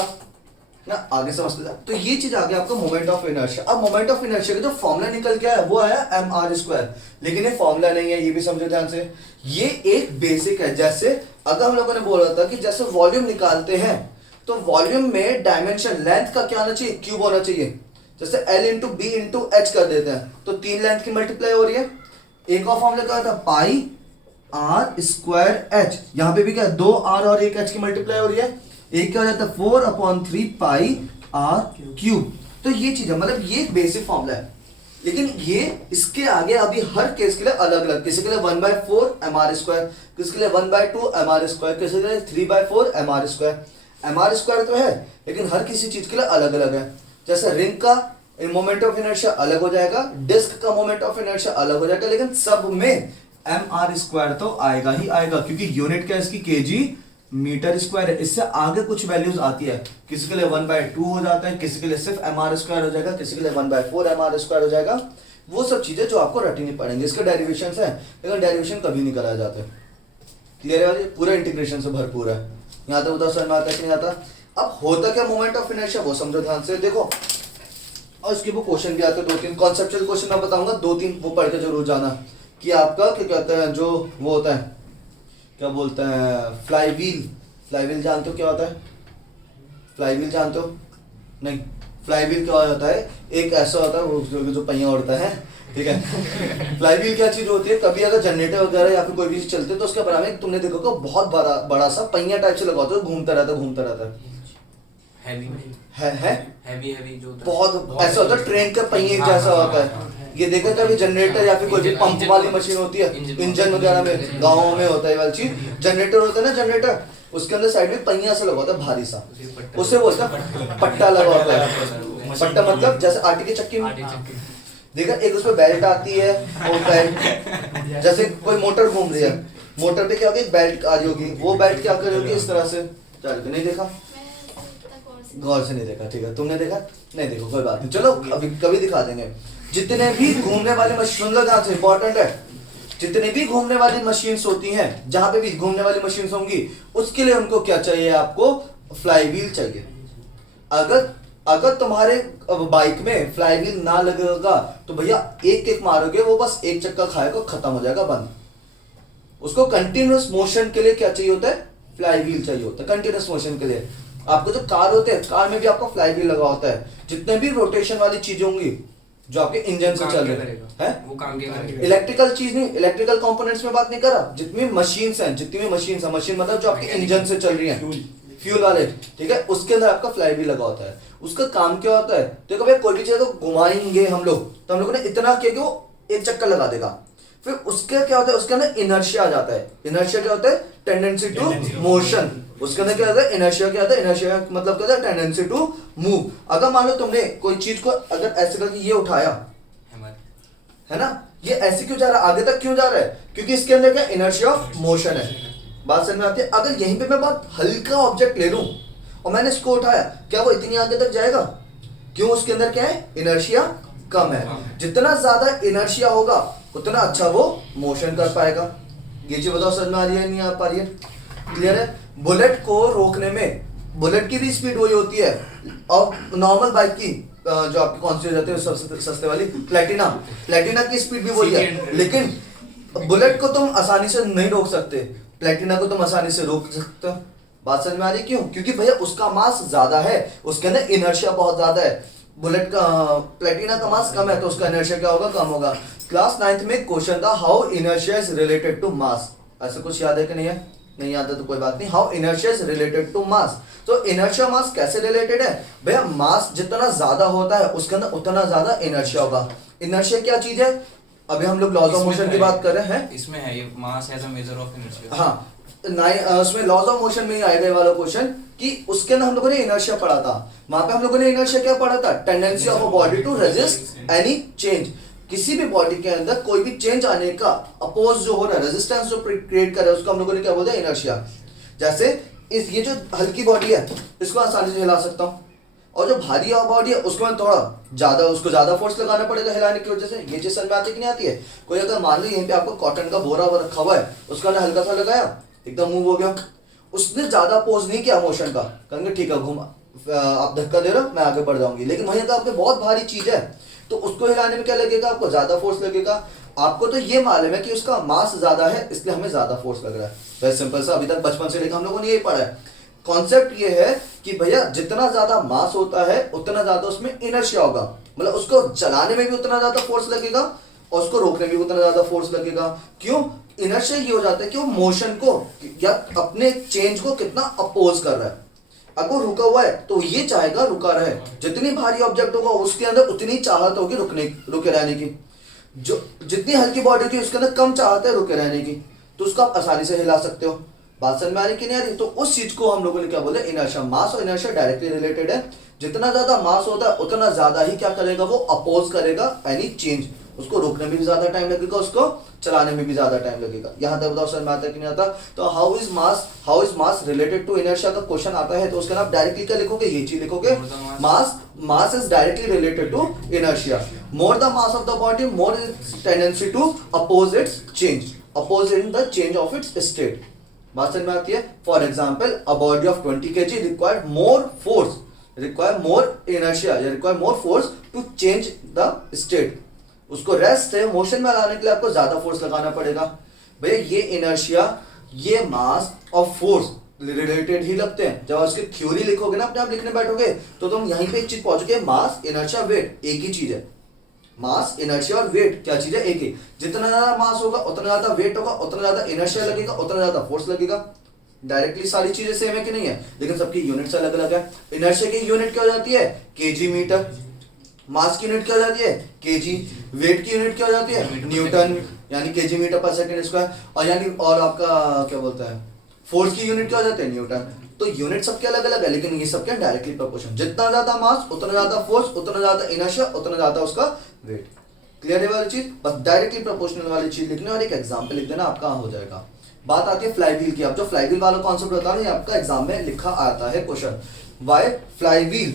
ना, आगे समझते हैं। तो ये चीज आ गया आपका मोमेंट ऑफ इनर्शिया। अब मोमेंट ऑफ इनर्शिया का जो फॉर्मूला निकल के आया वो आया एम आर स्क्वायर, लेकिन ये फॉर्मूला नहीं है, ये भी समझो ध्यान से। ये एक बेसिक है। जैसे अगर हम लोगों ने बोला था कि जैसे वॉल्यूम निकालते हैं तो वॉल्यूम में डायमेंशन लेंथ का क्या आना चाहिए, क्यूब होना चाहिए। जैसे L into B into H कर देते हैं तो 3 लेंथ की मल्टीप्लाई हो रही है। एक और फॉर्मूला क्या था, पाई आर स्क्वायर एच, यहाँ पे भी क्या 2 आर और 1 एच की मल्टीप्लाई हो रही है। एक क्या हो जाता है 4/3 पाई आर क्यूब। तो ये चीज है, मतलब ये एक बेसिक फॉर्मूला है, लेकिन ये इसके आगे अभी हर केस के लिए अलग अलग, किसी के लिए 1/4 एम आर स्क्वायर, किसी के लिए 1/2 एम आर स्क्वायर, किसी के लिए 3/4 M R square. M R square तो है लेकिन हर किसी चीज के लिए अलग अलग है। जैसे रिंग का मोमेंट ऑफ इनर्शिया अलग हो जाएगा, डिस्क का मोमेंट ऑफ इनर्शिया अलग हो जाएगा, लेकिन सब में एम आर स्क्वायर तो आएगा ही आएगा, क्योंकि यूनिट क्या है इसकी, केजी मीटर स्क्वायर है। इससे आगे कुछ वैल्यूज आती है, किसी के लिए 1/2 हो जाता है, किसी के लिए सिर्फ एम आर स्क्वायर हो जाएगा, किसी के लिए 1/4 एम आर स्क्वायर हो जाएगा। वो सब चीजें जो आपको रटनी पड़ेंगी, इसके डेरिवेशन है, लेकिन डेरिवेशन कभी नहीं कराए जाते। क्लियर है? पूरा इंटीग्रेशन से भरपूर है। यहाँ तक बताओ समझ में आता है कि नहीं आता? अब होता क्या मोमेंट ऑफ इनर्शिया, वो समझो ध्यान से, देखो। और इसके वो क्वेश्चन भी आते हैं 2-3 कॉन्सेप्चुअल क्वेश्चन मैं बताऊंगा, 2-3 वो पढ़ के जरूर जाना कि आपका क्या कहते हैं जो वो होता है, क्या बोलते हैं, फ्लाई व्हील जानते हो क्या होता है? फ्लाई व्हील जानते हो? नहीं, फ्लाई व्हील क्या होता है, एक ऐसा होता है वो जो पहिया उड़ता है, ठीक है। फ्लाई व्हील क्या चीज होती है, कभी अगर जनरेटर वगैरह या फिर कोई भी चीज चलते है तो उसके बराबर में तुमने देखा होगा बहुत बड़ा बड़ा सा पहिया टाइप से लगा होता है, घूमता रहता है। हैवी है हैवी जो होता है। बहुत ऐसा होता है, ट्रेन का पहिए जैसा होता है। ये देखा कभी जनरेटर या फिर कोई भी पंप वाली मशीन होती है, इंजन वगैरह में गाँव में होता है वाली चीज, जनरेटर होता है ना, जनरेटर उसके अंदर साइड में पहिया सा लगा होता है भारी सा, उसे बोलता है पट्टा लगा होता है। पट्टा मतलब जैसे आटे की चक्की में देखा, एक उसमें बेल्ट आती है, और बेल्ट जैसे कोई मोटर घूम रही है, मोटर पे क्या होगी, एक बेल्ट आ रही होगी, वो बेल्ट क्या कर रही होगी इस तरह से चल, नहीं देखा, गौर से नहीं देखा, ठीक है, तुमने देखा नहीं, देखो कोई बात नहीं, चलो अभी कभी दिखा देंगे। जितने भी घूमने वाली मशीन, सुन लो ध्यान से, इंपॉर्टेंट है, जितनी भी घूमने वाली मशीन्स होती हैं, जहां पे भी घूमने वाली मशीन्स होंगी, उसके लिए उनको क्या चाहिए, आपको फ्लाई व्हील चाहिए। अगर तुम्हारे बाइक में फ्लाई व्हील ना लगेगा तो भैया एक मारोगे, वो बस एक चक्का खाएगा, खत्म हो जाएगा, बंद। उसको कंटिन्यूअस मोशन के लिए क्या चाहिए होता है, फ्लाई व्हील चाहिए होता है, कंटिन्यूअस मोशन के लिए। आपको जो कार होते हैं, कार में भी आपका फ्लाई व्हील लगा होता है। जितने भी रोटेशन वाली चीजें होंगी जो आपके इंजन से चल रहे हैं, वो काम क्या करेगा? इलेक्ट्रिकल चीज नहीं, इलेक्ट्रिकल कंपोनेंट्स में बात नहीं कर रहा, जितनी मशीन्स हैं, मशीन मतलब जो आपके इंजन से चल रही हैं, फ्यूल वाले, ठीक है, उसके अंदर आपका फ्लाई व्हील लगा होता है। उसका काम क्या होता है, देखो भाई कोई भी चीज को घुमाएंगे हम लोग, तो हम लोगों ने इतना किया कि वो एक चक्कर लगा देगा, फिर उसके क्या होता है, उसके अंदर इनर्शिया आ जाता है। इनर्शिया क्या होता है, टेंडेंसी टू मोशन। उसके अंदर क्या होता है, इनर्शिया क्या होता है, इनर्शिया मतलब क्या होता है, टेंडेंसी टू मूव। अगर मान लो तुमने कोई चीज को अगर ऐसे करके ये उठाया, है ना, ये ऐसे क्यों जा रहा है, आगे तक क्यों जा रहा है, क्योंकि इसके अंदर क्या इनर्शिया ऑफ मोशन है। बात समझ में आती है? अगर यहीं पे मैं बहुत हल्का ऑब्जेक्ट ले लूं और मैंने इसको उठाया, क्या वो इतनी आगे तक जाएगा? क्यों? उसके अंदर क्या है, इनर्शिया कम है। जितना ज्यादा इनर्शिया होगा उतना अच्छा वो मोशन कर पाएगा। ये चीज बताओ, समझ में आ रही है, नहीं आ पा रही है? क्लियर है? बुलेट को रोकने में, बुलेट की भी स्पीड वही होती है, और नॉर्मल बाइक की जो आपकी कौन सी जाती है सबसे सस्ते वाली, प्लेटिना की स्पीड भी वही है। लेकिन बुलेट को तुम आसानी से नहीं रोक सकते, प्लेटिना को तुम आसानी से रोक सकते हो। बात समझ में आ रही है? क्यों? क्योंकि भैया उसका मास ज्यादा है, उसके अंदर इनर्शिया बहुत ज्यादा है। बुलेट का, प्लेटिना का मास कम है, तो उसका इनर्शिया क्या होगा, कम होगा। क्लास 9th में क्वेश्चन था, how inertia is related to mass. ऐसा कुछ याद है कि नहीं है? नहीं याद है तो कोई बात नहीं। How inertia is related to mass, तो इनर्शिया मास कैसे रिलेटेड है भैया? मास जितना ज्यादा होता है उसके अंदर उतना ज्यादा इनर्शिया होगा। इनर्शिया क्या चीज है? अभी हम लोग लॉज ऑफ मोशन की बात कर रहे हैं, इसमें है ये mass as a measure of inertia. हाँ, उसमें लॉज ऑफ मोशन में ही आएगा ये वाला क्वेश्चन, कि उसके अंदर हम लोगों ने इनर्शिया पढ़ा था। वहां पे हम लोगों ने इनर्शिया क्या पढ़ा था? Tendency of a body to resist any change. किसी भी बॉडी के अंदर कोई भी चेंज आने का अपोज जो हो रहा है, रेजिस्टेंस जो क्रिएट कर रहा है, उसको हम लोगों ने क्या बोलते हैं? इनर्शिया। जैसे ये जो हल्की बॉडी है, इसको आसानी से हिला सकता हूँ, और जो भारी बॉडी है उसको मैं थोड़ा ज्यादा, उसको ज्यादा फोर्स लगाना पड़ेगा हिलाने की वजह से। ये चीज समझ में आती कि नहीं आती है? कोई अगर मान लो यहीं पे आपको कॉटन का बोरा रखा हुआ है, उसका ना हल्का सा लगाया, एकदम मूव हो गया, उसने ज्यादा पोज नहीं किया मोशन का, कहेंगे ठीक है घुमा, आप धक्का दे रहे हो, मैं आगे बढ़ जाऊंगी। लेकिन वहीं तो आपके बहुत भारी चीज है, तो उसको हिलाने में क्या लगेगा? आपको ज्यादा फोर्स लगेगा। आपको तो ये मालूम है कि उसका मास ज्यादा है, इसलिए हमें ज्यादा फोर्स लग रहा है। वेरी सिंपल सा, अभी तक बचपन से लेकर हम लोगों ने यही पढ़ा है। कॉन्सेप्ट ये है कि भैया जितना ज्यादा मास होता है उतना ज्यादा उसमें इनर्शिया होगा, मतलब उसको चलाने में भी उतना ज्यादा फोर्स लगेगा और उसको रोकने में भी उतना ज्यादा फोर्स लगेगा। क्यों? इनर्शिया ये हो जाता है कि वो मोशन को या अपने चेंज को कितना अपोज कर रहा है। अगर रुका हुआ है तो ये चाहेगा रुका रहे, जितनी भारी ऑब्जेक्ट होगा उसके अंदर उतनी चाहत होगी रुके रहने की। जो जितनी हल्की बॉडी की उसके अंदर कम चाहत है रुके रहने की, तो उसको आप आसानी से हिला सकते हो। बात समझ में आ रही कि नहीं आ रही? तो उस चीज को हम लोगों ने क्या बोले? इनर्शिया। मास और इनर्शिया डायरेक्टली रिलेटेड है। जितना ज्यादा मास होता है उतना ज्यादा ही क्या करेगा? वो अपोज करेगा एनी चेंज। उसको रोकने में भी ज्यादा टाइम लगेगा, उसको चलाने में भी ज्यादा टाइम लगेगा। यहाँ तक बताओ समझ में आता है कि नहीं आता? तो how is mass related to inertia का क्वेश्चन आता है तो उसके आप डायरेक्टली क्या लिखोगे? ये चीज लिखोगे, mass is directly related to inertia. More the mass of the body, more its tendency to oppose its change, oppose in the change of its state. बात समझ में आती है? For example, a body of 20 kg required more force, require more inertia या require more force to change the state. उसको rest है motion में लाने के लिए आपको ज्यादा फोर्स लगाना पड़ेगा। भैया ये इनर्शिया, ये मास और फोर्स रिलेटेड ही लगते हैं। जब आप उसकी थ्योरी लिखोगे ना, अपने आप लिखने बैठोगे, तो तुम यहीं पे एक चीज पहुंचोगे, मास इनर्शिया वेट एक ही चीज है। मास इनर्शिया और वेट क्या चीज है, एक ही। जितना ज्यादा मास होगा उतना ज्यादा वेट होगा, उतना ज्यादा इनर्शिया लगेगा, उतना ज्यादा फोर्स लगेगा। डायरेक्टली सारी चीजें सेम है कि नहीं है, लेकिन सबकी यूनिट्स अलग अलग है। इनर्शिया की यूनिट क्या हो जाती है, केजी मीटर। मास की यूनिट क्या हो जाती है, केजी। वेट की यूनिट क्या हो जाती है, न्यूटन, यानी केजी मीटर पर सेकंड स्क्वायर। और यानी और आपका क्या बोलता है, फोर्स की यूनिट क्या हो जाती है, न्यूटन। तो यूनिट सबके अलग अलग है, लेकिन ये सबके डायरेक्टली प्रोपोर्शन। जितना ज्यादा मास उतना ज्यादा फोर्स, उतना ज्यादा इनर्शिया, उतना ज्यादा उसका वेट। क्लियर है वाली चीज, बस डायरेक्टली प्रोपोर्शनल वाली चीज लिखनी और एक एग्जांपल लिख देना, आपका हो जाएगा। बात आती है फ्लाईव्हील की। अब जो फ्लाईव्हील वाला कॉन्सेप्ट होता है ना, आपका एग्जाम में लिखा आता है question, why flywheel,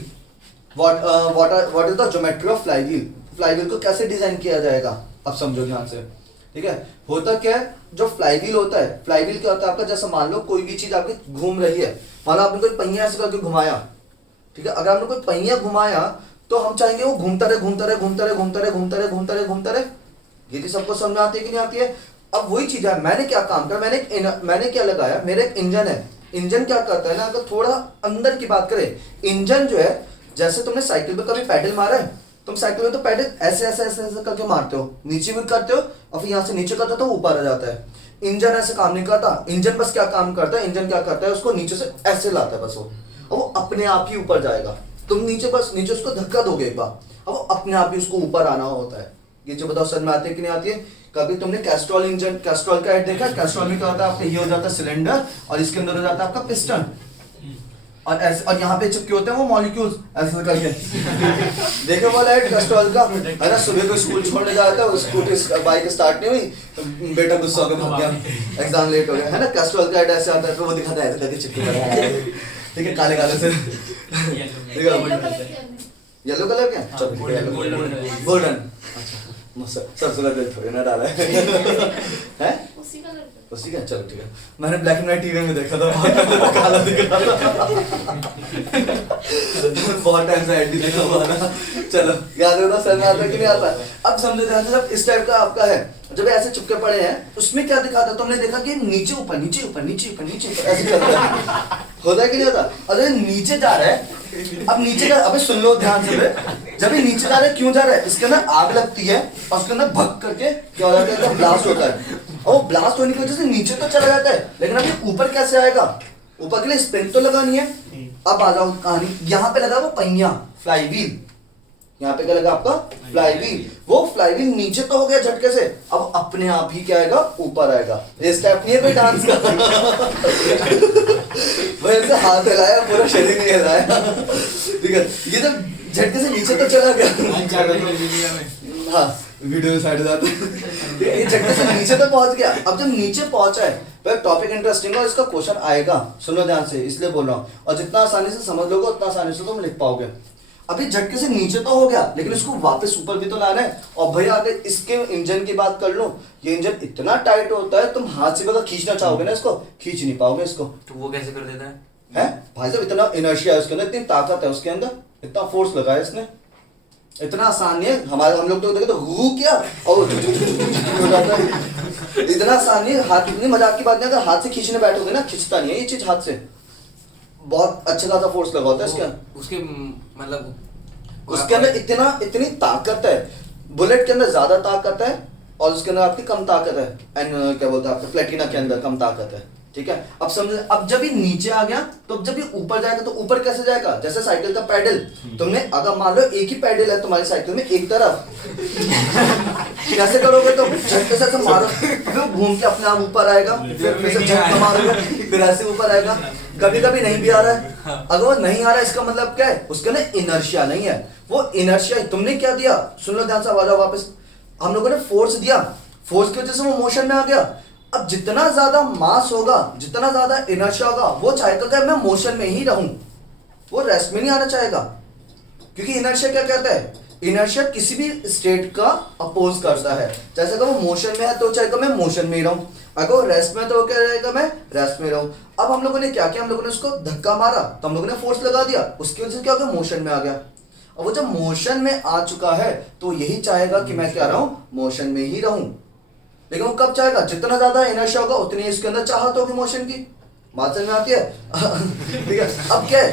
what is the geometry of flywheel. Flywheel को कैसे डिजाइन किया जाएगा, अब समझो ध्यान से, ठीक है। होता क्या है, जो फ्लाईव्हील होता है, फ्लाईव्हील क्या होता है आपका, जैसे मान लो कोई भी चीज आपकी घूम रही है, मान लो आपने कोई पहिया ऐसे करके घुमाया, ठीक है। अगर आपने कोई पहिया घुमाया तो हम चाहेंगे वो घूमता रहे घूमता रहे घूमता रहे घूमता रहे घूमता रहे घूमता रहे घूमता रहे। ये चीज सबको समझ आती है कि नहीं आती है। अब वही चीज है, मैंने क्या काम किया, मैंने क्या लगाया, मेरा एक इंजन है। इंजन क्या करता है ना, अगर थोड़ा अंदर की बात करें, इंजन जो है, जैसे तुमने साइकिल पे कभी पैडल मारा है, तुम साइकिल में तो पैडल ऐसे ऐसे ऐसे ऐसे करके मारते हो, नीचे भी करते हो और फिर यहाँ से नीचे करते हो तो ऊपर आ जाता है। इंजन ऐसे काम नहीं करता। इंजन बस क्या काम करता है, इंजन क्या करता है, उसको नीचे से ऐसे लाता है बस वो, और वो अपने आप ही ऊपर जाएगा। तुम नीचे बस नीचे उसको धक्का दोगे एक बार, अब वो अपने आप ही उसको ऊपर आना होता है। ये जो बताओ समझ में आती है कि नहीं आती है। कभी तुमने कैस्ट्रॉल इंजन, कैस्ट्रॉल का ऐड देखा, कैस्ट्रॉल में क्या होता है आपका, ये हो जाता है सिलेंडर और इसके अंदर हो जाता है आपका पिस्टन, और ऐसे, और यहाँ पे चिपके होते हैं वो मॉलिक्यूल्स ऐसे करके देखो वाला ऐड कैस्ट्रॉल का, है ना। सुबह को स्कूल छोड़ने जाता है, स्कूटी बाइक स्टार्ट नहीं हुई तो बेटा गुस्सा होकर भाग गया, एग्जाम लेट हो गया, है ना। कैस्ट्रॉल का ऐड ऐसे आता है, फिर वो दिखाता है ऐसे करके चिपके पड़े हैं, ठीक है, काले काले से। येलो कलर क्या, चलो गोल्डन, अच्छा सरसों का तेल थोड़ी ना डाला है उसी कलर का। उसी का, चलो ठीक है। मैंने ब्लैक एंड व्हाइट टीवी में देखा था, काला दिख रहा था बहुत टाइम से ऐड भी देखा हुआ ना। चलो याद होगा, समझ में आता है कि नहीं आता। अब समझो ध्यान से, जब इस टाइप का आपका है, जब ऐसे चिपके पड़े हैं, उसमें क्या दिखाता है, तुमने देखा कि नीचे ऊपर नीचे ऊपर नीचे ऊपर नीचे ऊपर ऐसे चलता है, होता है कि नहीं होता। अगर नीचे जा रहा है, अब नीचे का, अबे सुन लो ध्यान से, जब ये नीचे जा रहा है, क्यों जा रहा है, इसके अंदर आग लगती है और उसके अंदर भग करके क्या हो जाता है, ब्लास्ट होता है, और वो ब्लास्ट होने की वजह से नीचे तो चला जाता है, लेकिन अब ये ऊपर कैसे आएगा, ऊपर के लिए स्प्रिंग तो लगानी है। अब आ जाओ कहानी, यहाँ पे लगा वो पहिया, फ्लाईव्हील, यहाँ पे क्या लगा आपका, फ्लाईव्हील। वो फ्लाईव्हील नीचे तो हो गया झटके से, अब अपने आप ही क्या आएगा, ऊपर आएगा। ये स्टेप नहीं है कोई डांस का वैसे हाथ हिलाया, पूरा शरीर नहीं हिलाया, ठीक है। ये जब झटके से नीचे तो चला गया, हाँ वीडियो में साइड जाता है, ये झटके से नीचे तो पहुंच गया। अब जब नीचे पहुंचा है, तो टॉपिक इंटरेस्टिंग है और इसका क्वेश्चन आएगा, सुनो ध्यान से, इसलिए बोल रहा हूँ। और जितना आसानी से समझ लोगे उतना आसानी से तुम लिख पाओगे। अभी झटके से नीचे तो हो गया, लेकिन इसको वापस ऊपर भी तो लाना है। और भैया अगर इसके इंजन की बात कर लो, ये इंजन इतना टाइट होता है, तुम हाथ से अगर खींचना चाहोगे ना इसको, खींच नहीं पाओगे इसको। तो वो कैसे कर देता है? भाई साहब, इतना इनर्शिया है उसके अंदर, इतनी ताकत है उसके अंदर, इतना फोर्स लगाया इसने, इतना आसान नहीं है। हम लोग तो देखे तो हु किया और हो जाता है, इतना आसान नहीं है। हाथ, इतनी मजाक की बात नहीं, अगर हाथ से खींचने बैठोगे ना, खींचता नहीं है ये चीज हाथ से, बहुत अच्छा खासा फोर्स लगा होता है इसके, उसके मतलब उसके अंदर इतनी ताकत है। बुलेट के अंदर ज्यादा ताकत है और उसके अंदर आपकी कम ताकत है, एंड क्या बोलते हैं आपके प्लेटिना के अंदर कम ताकत है, ठीक है। अब समझे, अब जब ये नीचे आ गया तो अब जब ये ऊपर जाएगा तो ऊपर कैसे जाएगा, जैसे साइकिल का पैडल, तुमने अगर मान लो एक ही पैडल है तुम्हारी साइकिल में एक तरफ कैसे करोगे तुम, झटके से मारो, फिर घूम के अपने आप ऊपर आएगा, फिर से झटका मारोगे, फिर ऐसे ऊपर आएगा। कभी कभी नहीं भी आ रहा है, अगर वो नहीं आ रहा है इसका मतलब क्या है, उसके अंदर इनर्शिया नहीं है। वो इनर्शिया तुमने क्या दिया, सुन लो ध्यान से, आ जाओ वापस। हम लोगों ने फोर्स दिया, फोर्स की वजह से वो मोशन में आ गया। अब जितना ज्यादा मास होगा, जितना ज्यादा इनर्शिया होगा, वो चाहेगा कि मैं मोशन में ही रहूं, वो रेस्ट में नहीं आना चाहेगा। क्योंकि इनर्शिया क्या कहता है, इनर्शिया किसी भी स्टेट का अपोज करता है। जैसे अगर वो मोशन में है तो चाहेगा मैं मोशन में ही रहूं, अगर वो रेस्ट में तो क्या रहेगा, मैं रेस्ट में रहूं। अब हम लोगों ने क्या किया, हम लोगों ने उसको धक्का मारा तो हम लोगों ने फोर्स लगा दिया, उसकी वजह से क्या हो गया, मोशन में आ गया। और वो जब मोशन में आ चुका है तो यही चाहेगा कि मैं क्या रहूं, मोशन में ही रहूं। लेकिन वो कब चाहेगा, जितना ज्यादा इनर्शिया होगा उतनी इसके अंदर चाहत होगी मोशन की। बात समझ में आती है? ठीक है। अब क्या है,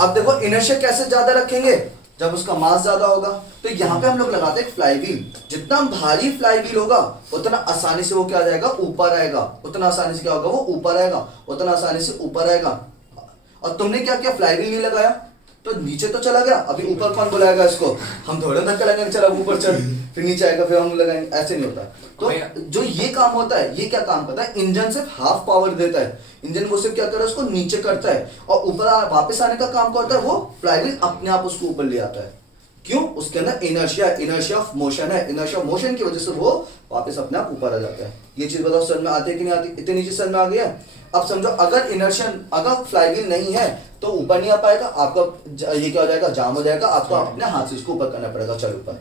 अब देखो इनर्शिया कैसे ज्यादा रखेंगे, जब उसका मास ज्यादा होगा। तो यहाँ पे हम लोग लगाते हैं फ्लाई व्हील। जितना भारी फ्लाई व्हील होगा उतना आसानी से वो क्या आ जाएगा, ऊपर आएगा। उतना आसानी से क्या होगा, वो ऊपर आएगा, उतना आसानी से ऊपर आएगा। और तुमने क्या किया, फ्लाई व्हील नहीं लगाया तो नीचे तो चला गया, अभी ऊपर कौन बुलाएगा इसको, हम थोड़ा धक्का लगाएंगे चला ऊपर चल, फिर नीचे आएगा, फिर हम लगाएंगे, ऐसे नहीं होता। तो जो ये काम होता है, ये क्या काम करता है, इंजन सिर्फ हाफ पावर देता है, इंजन वो सिर्फ क्या करता है, उसको नीचे करता है, और ऊपर वापस आने का काम करता है वो फ्लाई व्हील अपने आप उसको ऊपर ले आता है। क्यों, उसके अंदर इनर्शिया ऑफ मोशन है, इनर्शिया ऑफ मोशन की वजह से वो वापस अपने आप ऊपर आ जाता है। ये चीज बताओ समझ में आती है कि नहीं आती, इतनी नीचे समझ में आ गई है। अब समझो अगर फ्लाई व्हील नहीं है तो ऊपर नहीं आ पाएगा, आपका ये क्या हो जाएगा, जाम हो जाएगा, आपको अपने हाथ से इसको ऊपर करना पड़ेगा, चल ऊपर।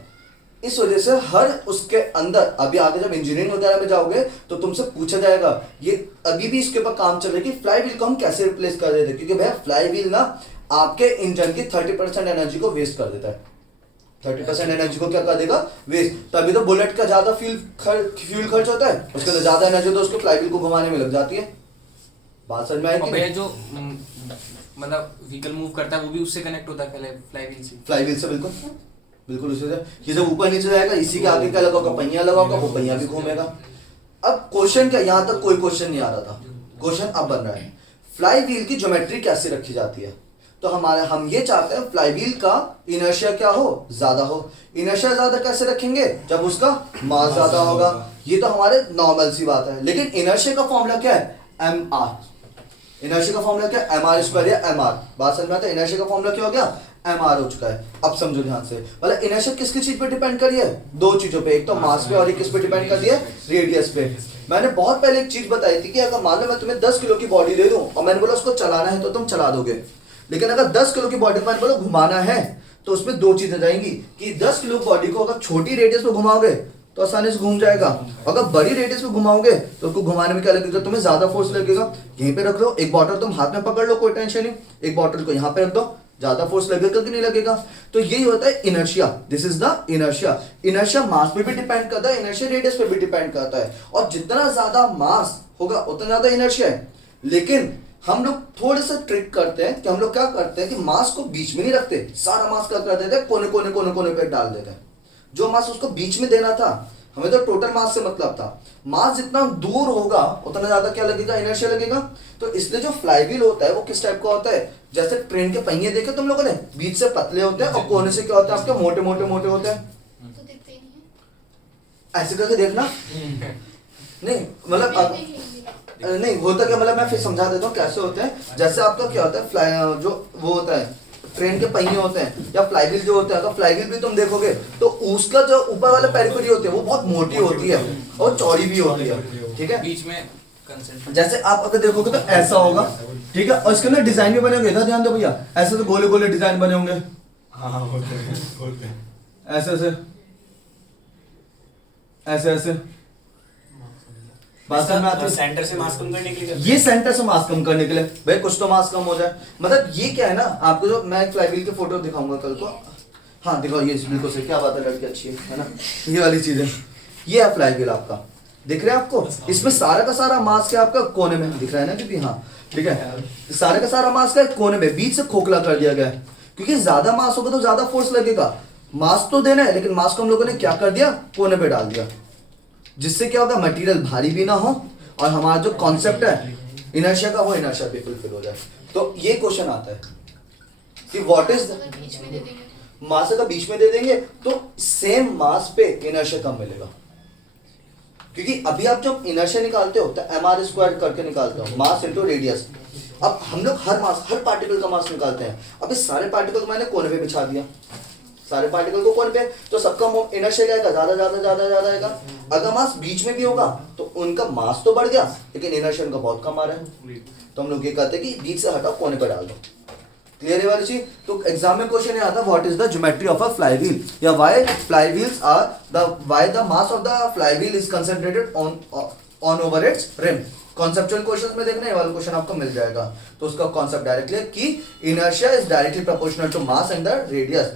इस वजह से हर उसके अंदर अभी आगे जब इंजीनियरिंग वगैरह में जाओगे तो तुमसे पूछा जाएगा, ये अभी भी इसके ऊपर काम चल रहा है कि फ्लाई व्हील को हम कैसे रिप्लेस कर देते हैं, क्योंकि भैया फ्लाई व्हील ना आपके इंजन की 30% एनर्जी को वेस्ट कर देता है। 30% एनर्जी को क्या कर देगा, वेस्ट। तभी तो बुलेट का ज्यादा फ्यूल खर्च होता है, उसके अंदर ज्यादा एनर्जी तो उसको फ्लाई व्हील को घुमाने में लग जाती है। बात समझ में आई कि भैया जो मतलब व्हीकल मूव करता है वो भी उससे कनेक्ट होता है पहले फ्लाई व्हील से? फ्लाई व्हील से बिल्कुल उसी से। ये जब ऊपर नीचे जाएगा, इसी के आगे क्या लगा होगा, पहिया लगा होगा, वो पहिया भी घूमेगा। अब क्वेश्चन क्या, यहाँ तक कोई क्वेश्चन नहीं आ रहा था, क्वेश्चन अब बन रहा है फ्लाई व्हील की ज्योमेट्री कैसे रखी जाती है। तो हम ये चाहते हैं फ्लाई व्हील का इनर्शिया क्या हो, ज्यादा हो। इनर्शिया ज्यादा कैसे रखेंगे, जब उसका मास ज्यादा होगा। ये तो हमारे नॉर्मल सी बात है, लेकिन इनर्शिया का फॉर्मूला क्या है, एम आर। इनर्शिया का फॉर्मूला क्या है, एम आर स्क्वायर या एम आर। बात समझ में आता है, इनर्शिया का फॉर्मूला क्या हो गया, एम आर हो चुका है। अब समझो ध्यान से, मतलब इनर्शिया किसकी चीज पे डिपेंड करी है, दो चीजों पे, एक तो मास पे और एक किस पे डिपेंड करती है, रेडियस पे। मैंने बहुत पहले एक चीज बताई थी कि अगर मान लो मैं तुम्हें 10 किलो की बॉडी दे दूं और मैंने बोला उसको चलाना है तो तुम चला दोगे, लेकिन अगर 10 किलो की बॉडी को मैंने बोला घुमाना है तो उसमें दो चीजें जाएंगी कि 10 किलो बॉडी को अगर छोटी रेडियस पे घुमाओगे तो आसानी से घूम जाएगा, अगर बड़ी रेडियस पे घुमाओगे तो उसको घुमाने में क्या लगेगा, तुम्हें ज्यादा फोर्स लगेगा। यहीं पे रख लो, एक बॉटल तुम हाथ में पकड़ लो, कोई टेंशन नहीं, एक बॉटल को यहाँ पे रख दो, ज्यादा फोर्स लगेगा कि नहीं लगेगा। तो यही होता है inertia, this is the inertia. Inertia mass पे भी डिपेंड करता है, इनर्शिया रेडियस पे भी डिपेंड करता है, और जितना ज्यादा मास होगा उतना ज्यादा इनर्शिया है। लेकिन हम लोग थोड़े सा ट्रिक करते हैं कि हम लोग क्या करते हैं कि मास को बीच में नहीं रखते, सारा मास क्या कर देते हैं, कोने कोने कोने कोने पे डाल देते हैं। जो मास उसको बीच में देना था, हमें तो टोटल मास से मतलब था, मास जितना दूर होगा उतना ज्यादा क्या लगेगा, इनर्शिया लगेगा। तो इसलिए जो फ्लाई व्हील होता है वो किस टाइप का होता है, जैसे ट्रेन के पहिए देखे तुम लोगों ने, बीच से पतले होते हैं और कोने से क्या होता है आपके मोटे मोटे मोटे होते हैं। तो दिखते ही नहीं है। ऐसे करके देखना नहीं, मतलब नहीं होता क्या, मतलब मैं फिर समझा देता हूँ कैसे होते हैं। जैसे आपका क्या होता है, फ्लाई जो वो होता है ट्रेन के पहिए होते हैं या फ्लाई व्हील जो होते हैं, तो फ्लाई व्हील भी तुम देखोगे तो उसका जो ऊपर वाला पेरिफेरी होती है वो बहुत मोटी होती है और चौड़ी भी होती है, ठीक है। बीच में कंसेंट्रेट, जैसे आप अगर देखोगे तो ऐसा होगा, ठीक है, और इसके अंदर डिजाइन भी बने होंगे, इधर ध्यान दो भैया, ऐसे तो गोले गोले डिजाइन बने होंगे, हाँ होते हैं ऐसे ऐसे ऐसे ऐसे। बात समझ में आती है? सेंटर से मास कम करने के लिए ये सेंटर से मास कम करने के लिए, भाई कुछ तो मास कम हो जाए। मतलब ये क्या है ना, आपको जो मैं एक फ्लाई व्हील के फोटो दिखाऊंगा कल को, हाँ दिखाओ, ये बिल्कुल सही, क्या बात है, लड़की अच्छी है ना, ये वाली चीज है। ये है फ्लाई व्हील आपका, दिख रहा है आपको, इसमें सारा का सारा मास क्या आपका कोने में दिख रहा है ना, क्योंकि हाँ ठीक है, सारे का सारा मास का कोने में, बीच से खोखला कर दिया गया है, क्योंकि ज्यादा मास होगा तो ज्यादा फोर्स लगेगा। मास तो देना है, लेकिन मास को हम लोगों ने क्या कर दिया, कोने पे डाल दिया, जिससे क्या होगा, मटेरियल भारी भी ना हो और हमारा जो कॉन्सेप्ट है इनर्शिया का, वो इनर्शिया पे फुलफिल हो जाए। तो ये क्वेश्चन आता है कि व्हाट इज अगर बीच में दे देंगे मास, अगर बीच में दे देंगे तो सेम मास पे इनर्शिया कम मिलेगा, क्योंकि अभी आप जब इनर्शिया निकालते हो तो mr स्क्वायर करके निकालते हो, मास इनटू रेडियस। अब हम लोग हर पार्टिकल का मास निकालते हैं, अब इस सारे पार्टिकल को मैंने कोने पे बिछा दिया, सारे पार्टिकल को कोने पे, तो सबका इनर्शिया क्या आएगा, ज्यादा ज्यादा ज्यादा ज्यादा आएगा। अगर मास बीच में भी होगा तो उनका मास तो बढ़ गया, लेकिन इनर्शिया उनका बहुत कम आ रहा है, तो हम लोग ये कहते हैं कि बीच से हटाओ, कोने पे डाल दो। क्लियर है वाली चीज। तो एग्जाम में क्वेश्चन ये आता है, what is the geometry of a flywheel, या why flywheels are why the mass of the flywheel is concentrated on over its rim. Conceptual questions में देखना, ये वाला क्वेश्चन आपको मिल जाएगा। तो उसका कॉन्सेप्ट डायरेक्टली कि inertia is directly proportional to mass and the radius.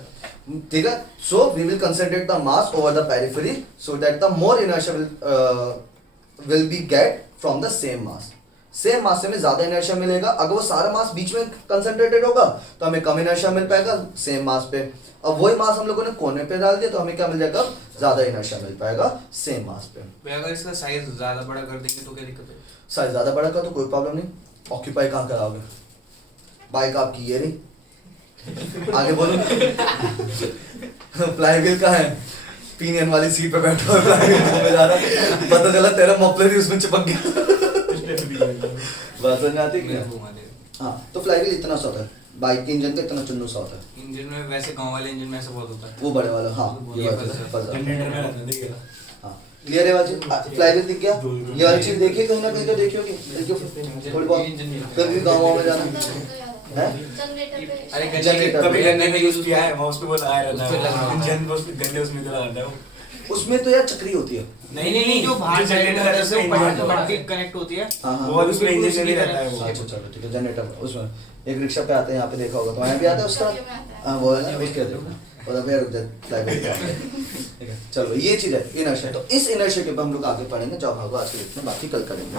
ठीक है. So we will concentrate the mass over the periphery so that the more inertia will be get from the same mass. Same mass से हमें ज्यादा inertia मिलेगा. अगर वो सारा मास बीच में कंसंट्रेटेड होगा तो हमें कम इनर्शिया मिल पाएगा सेम मास पे. अब वही मास हम लोगों ने कोने पे डाल दिया तो हमें क्या मिल जाएगा, ज्यादा इनर्शिया मिल पाएगा सेम मास पे. भाई अगर इसका साइज ज्यादा बड़ा कर देंगे तो क्या दिक्कत है? साइज ज्यादा बड़ा का तो कोई प्रॉब्लम नहीं. ऑक्यूपाई कहाँ कराओगे, बाइक आपकी ये रही. आगे बोलो. फ्लाईव्हील कहाँ है, पिनियन वाली सीट पे बैठा हुआ फ्लाईव्हील घूमे जा रहा है. पता चला तेरा मफलर ही उसमें चिपक गया. बात समझ में आती है क्या? हाँ, तो फ्लाईव्हील इतना सा होता है, बाइक के इंजन का इतना चुन्नू सा होता है. इंजन में वैसे गांव वाले इंजन में ऐसा बहुत होता है. वो बड़े वाला. हाँ ये ये फंसा। जनरेटर में रहता है, देखिएगा. हाँ क्लियर है बाजी. फ्लाईव्हील दिख गया. ये वाली चीज देखिए कहीं ना कहीं तो देखियो कि थोड़ी बहुत कभी भी गाँव में जाना है. जनरेटर पे अरे जनरेटर कभी गन्ने में यूज किया है, मैं उस पे बहुत आया रहता उस पे लगा है. हुआ है. इंजन पे उसमें गन्ने उसमें चला जाता है वो. उसमें तो यार चक्री होती है. नहीं जो बाहर जो जनरेटर जनरेटर है, से उसमें ऊपर इंजन बढ़ होता के है. कनेक्ट होती है. हाँ हाँ. वो और उसमें इंजन में भी रहता है वो. अच्छा चलो ठीक है. जनरेटर उसमें एक रिक्शा पे आते हैं, यहाँ पे देखा होगा तो यहाँ भी आता है उसका. हाँ वो है ना, उसके देखना और अभी रुक जाए फ्लाईव्हील. ठीक है चलो ये चीज़ है इनर्शिया. तो इस इनर्शिया के ऊपर हम लोग आगे पढ़ेंगे. जब होगा आज के लिए इतना, बाकी कल करेंगे.